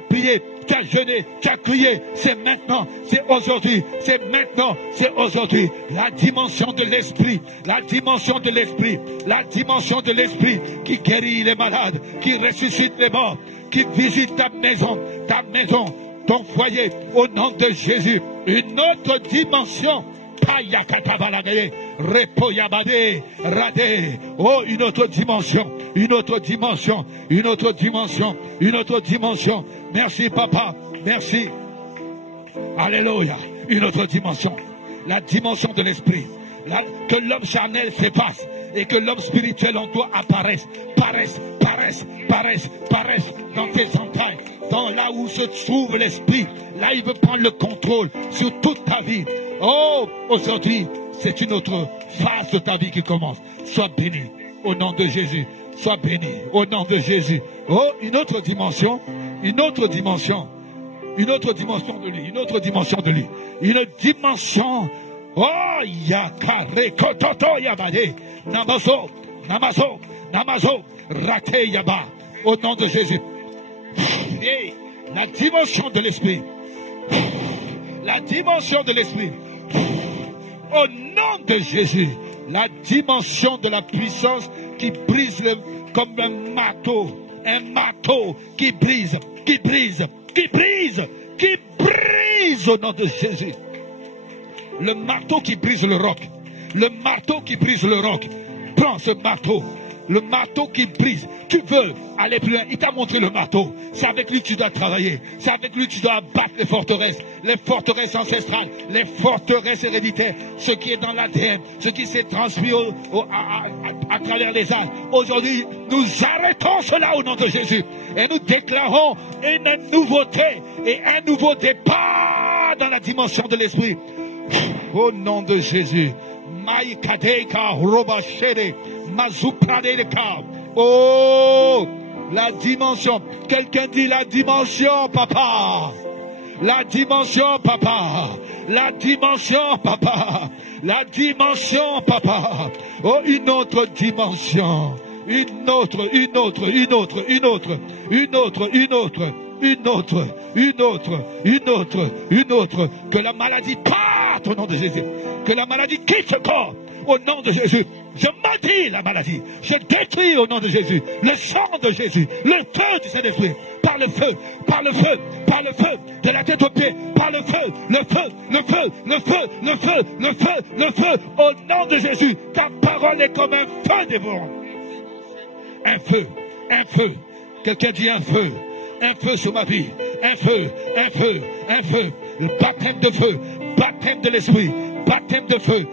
as jeûné, tu as crié. C'est maintenant, c'est aujourd'hui, c'est maintenant, c'est aujourd'hui. La dimension de l'esprit, qui guérit les malades, qui ressuscite les morts, qui visite ta maison, ton foyer, au nom de Jésus. Une autre dimension. Oh, une autre dimension. Merci, papa. Merci. Alléluia. Une autre dimension. La dimension de l'esprit. Que l'homme charnel s'efface et que l'homme spirituel en toi apparaisse, paraisse dans tes entrailles, dans là où se trouve l'esprit. Là, il veut prendre le contrôle sur toute ta vie. Oh, aujourd'hui, c'est une autre phase de ta vie qui commence. Sois béni au nom de Jésus. Sois béni au nom de Jésus. Oh, une autre dimension de lui. Une dimension. Oh, yakare kototo yabade. Namazo, rate yaba. Au nom de Jésus. Et la dimension de l'esprit. Au nom de Jésus. La dimension de la puissance qui brise comme un marteau qui brise au nom de Jésus. Le marteau qui brise le roc. Prends ce marteau. Le marteau qui brise. Tu veux aller plus loin. Il t'a montré le marteau. C'est avec lui que tu dois travailler. C'est avec lui que tu dois abattre les forteresses ancestrales, les forteresses héréditaires, ce qui est dans l'ADN, ce qui s'est transmis à travers les âges. Aujourd'hui, nous arrêtons cela au nom de Jésus. Et nous déclarons une nouveauté et un nouveau départ dans la dimension de l'esprit. Au nom de Jésus. Oh, la dimension. Quelqu'un dit la dimension, papa. La dimension, papa. Oh, une autre dimension. Une autre. Que la maladie parte au nom de Jésus. Que la maladie quitte ce corps au nom de Jésus. Je maudis la maladie. Je détruis au nom de Jésus le sang de Jésus, le feu du Saint-Esprit, par le feu, de la tête aux pieds, par le feu, au nom de Jésus. Ta parole est comme un feu dévorant. Un feu. Quelqu'un dit un feu sur ma vie. Un feu. Le baptême de feu, baptême de l'esprit, baptême de feu.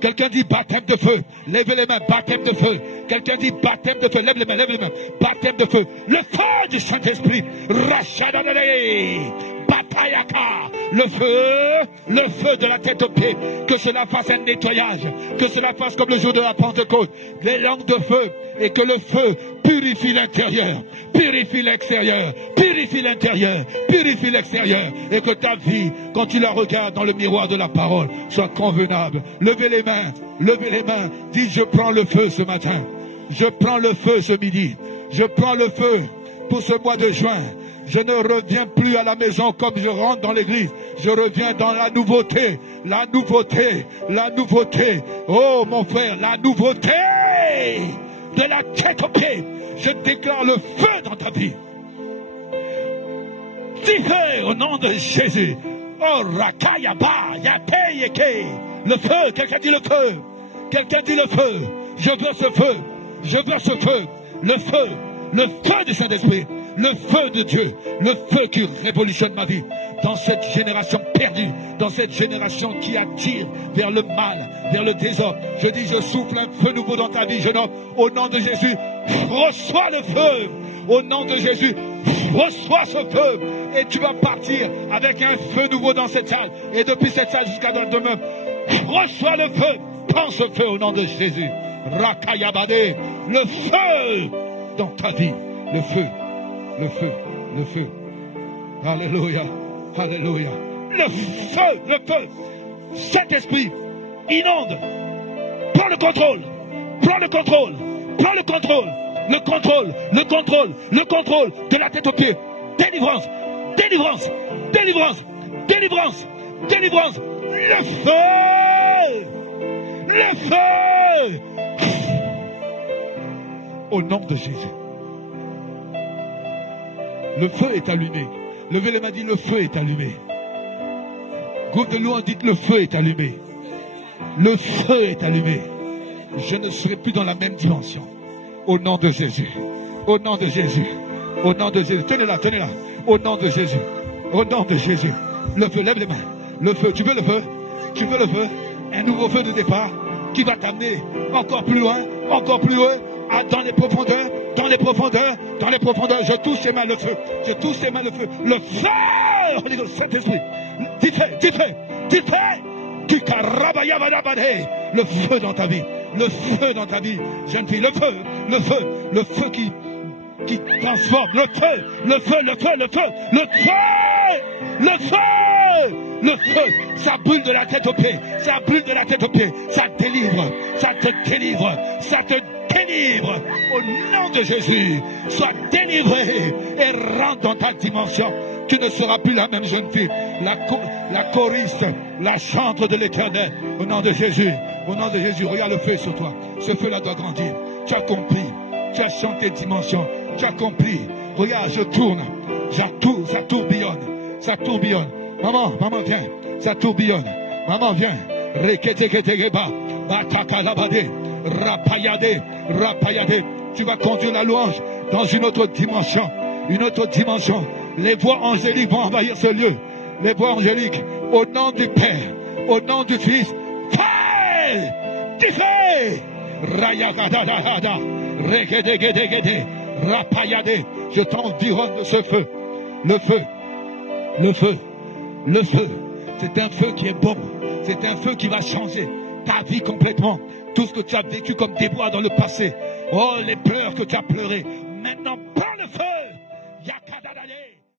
Quelqu'un dit baptême de feu. Lèvez les mains, baptême de feu. Quelqu'un dit baptême de feu. Lève les mains. Baptême de feu. Le feu du Saint-Esprit. Le feu de la tête aux pieds. Que cela fasse un nettoyage. Que cela fasse comme le jour de la Pentecôte. Les langues de feu. Et que le feu purifie l'intérieur. Purifie l'extérieur. Et que ta vie, quand tu la regardes dans le miroir de la parole, soit convenable. Levez les mains. Dis, je prends le feu ce matin. Je prends le feu ce midi. Je prends le feu pour ce mois de juin. Je ne reviens plus à la maison comme je rentre dans l'église. Je reviens dans la nouveauté. Oh mon frère, la nouveauté de la tête aux pieds. Je déclare le feu dans ta vie. Dis feu au nom de Jésus. Oh rakayaba yateyeke. Le feu, quelqu'un dit le feu. Je veux ce feu. Le feu du Saint-Esprit. Le feu de Dieu, le feu qui révolutionne ma vie dans cette génération perdue, dans cette génération qui attire vers le mal, vers le désordre. Je dis, je souffle un feu nouveau dans ta vie, jeune homme, au nom de Jésus. Reçois le feu, au nom de Jésus. Reçois ce feu et tu vas partir avec un feu nouveau dans cette salle. Et depuis cette salle jusqu'à demain, reçois le feu. Prends ce feu au nom de Jésus. Rakayabade, le feu dans ta vie. Le feu, le feu, le feu. Alléluia, alléluia. Le feu. Saint-Esprit, inonde. Prends le contrôle. Prends le contrôle. Prends le contrôle. Le contrôle, le contrôle, le contrôle de la tête aux pieds. Délivrance, délivrance, délivrance, délivrance, délivrance. Le feu, le feu. Au nom de Jésus. Le feu est allumé. Levez les mains, dites le feu est allumé. Groupe de louanges, dites le feu est allumé. Le feu est allumé. Je ne serai plus dans la même dimension. Au nom de Jésus. Au nom de Jésus. Au nom de Jésus. Tenez-la, tenez-la. Au nom de Jésus. Au nom de Jésus. Le feu, lève les mains. Le feu, tu veux le feu? Tu veux le feu? Un nouveau feu de départ qui va t'amener encore plus loin, dans les profondeurs, dans les profondeurs, dans les profondeurs. Je touche tes mains le feu. Je touche tes mains le feu. Le feu! Saint-Esprit. Le feu dans ta vie. Le feu dans ta vie. Jeune fille, le feu. Le feu. Le feu qui transforme. Le feu. Le feu. Le feu. Le feu. Le feu. Le feu. Le feu. Ça brûle de la tête aux pieds. Ça brûle de la tête aux pieds. Ça délivre. Ça te délivre. Ça te délivre. Au nom de Jésus. Sois délivré et rentre dans ta dimension. Tu ne seras plus la même jeune fille. La choriste, la chantre de l'Éternel. Au nom de Jésus. Au nom de Jésus. Regarde le feu sur toi. Ce feu-là doit grandir. Tu as compris. Tu as chanté dimension. Tu as compris. Regarde, je tourne. Ça tourbillonne. Ça tourbillonne. Maman, viens. Ça tourbillonne. Maman, viens. Rapayade. Tu vas conduire la louange dans une autre dimension. Une autre dimension. Les voix angéliques vont envahir ce lieu. Les voix angéliques. Au nom du Père. Au nom du Fils. Fais! Tifé! Rayagadadada. Regedegedegede. Rapayade. Je t'environne de ce feu. Le feu. Le feu. Le feu. C'est un feu qui est bon. C'est un feu qui va changer ta vie complètement. Tout ce que tu as vécu comme déboire dans le passé. Oh, les pleurs que tu as pleurés.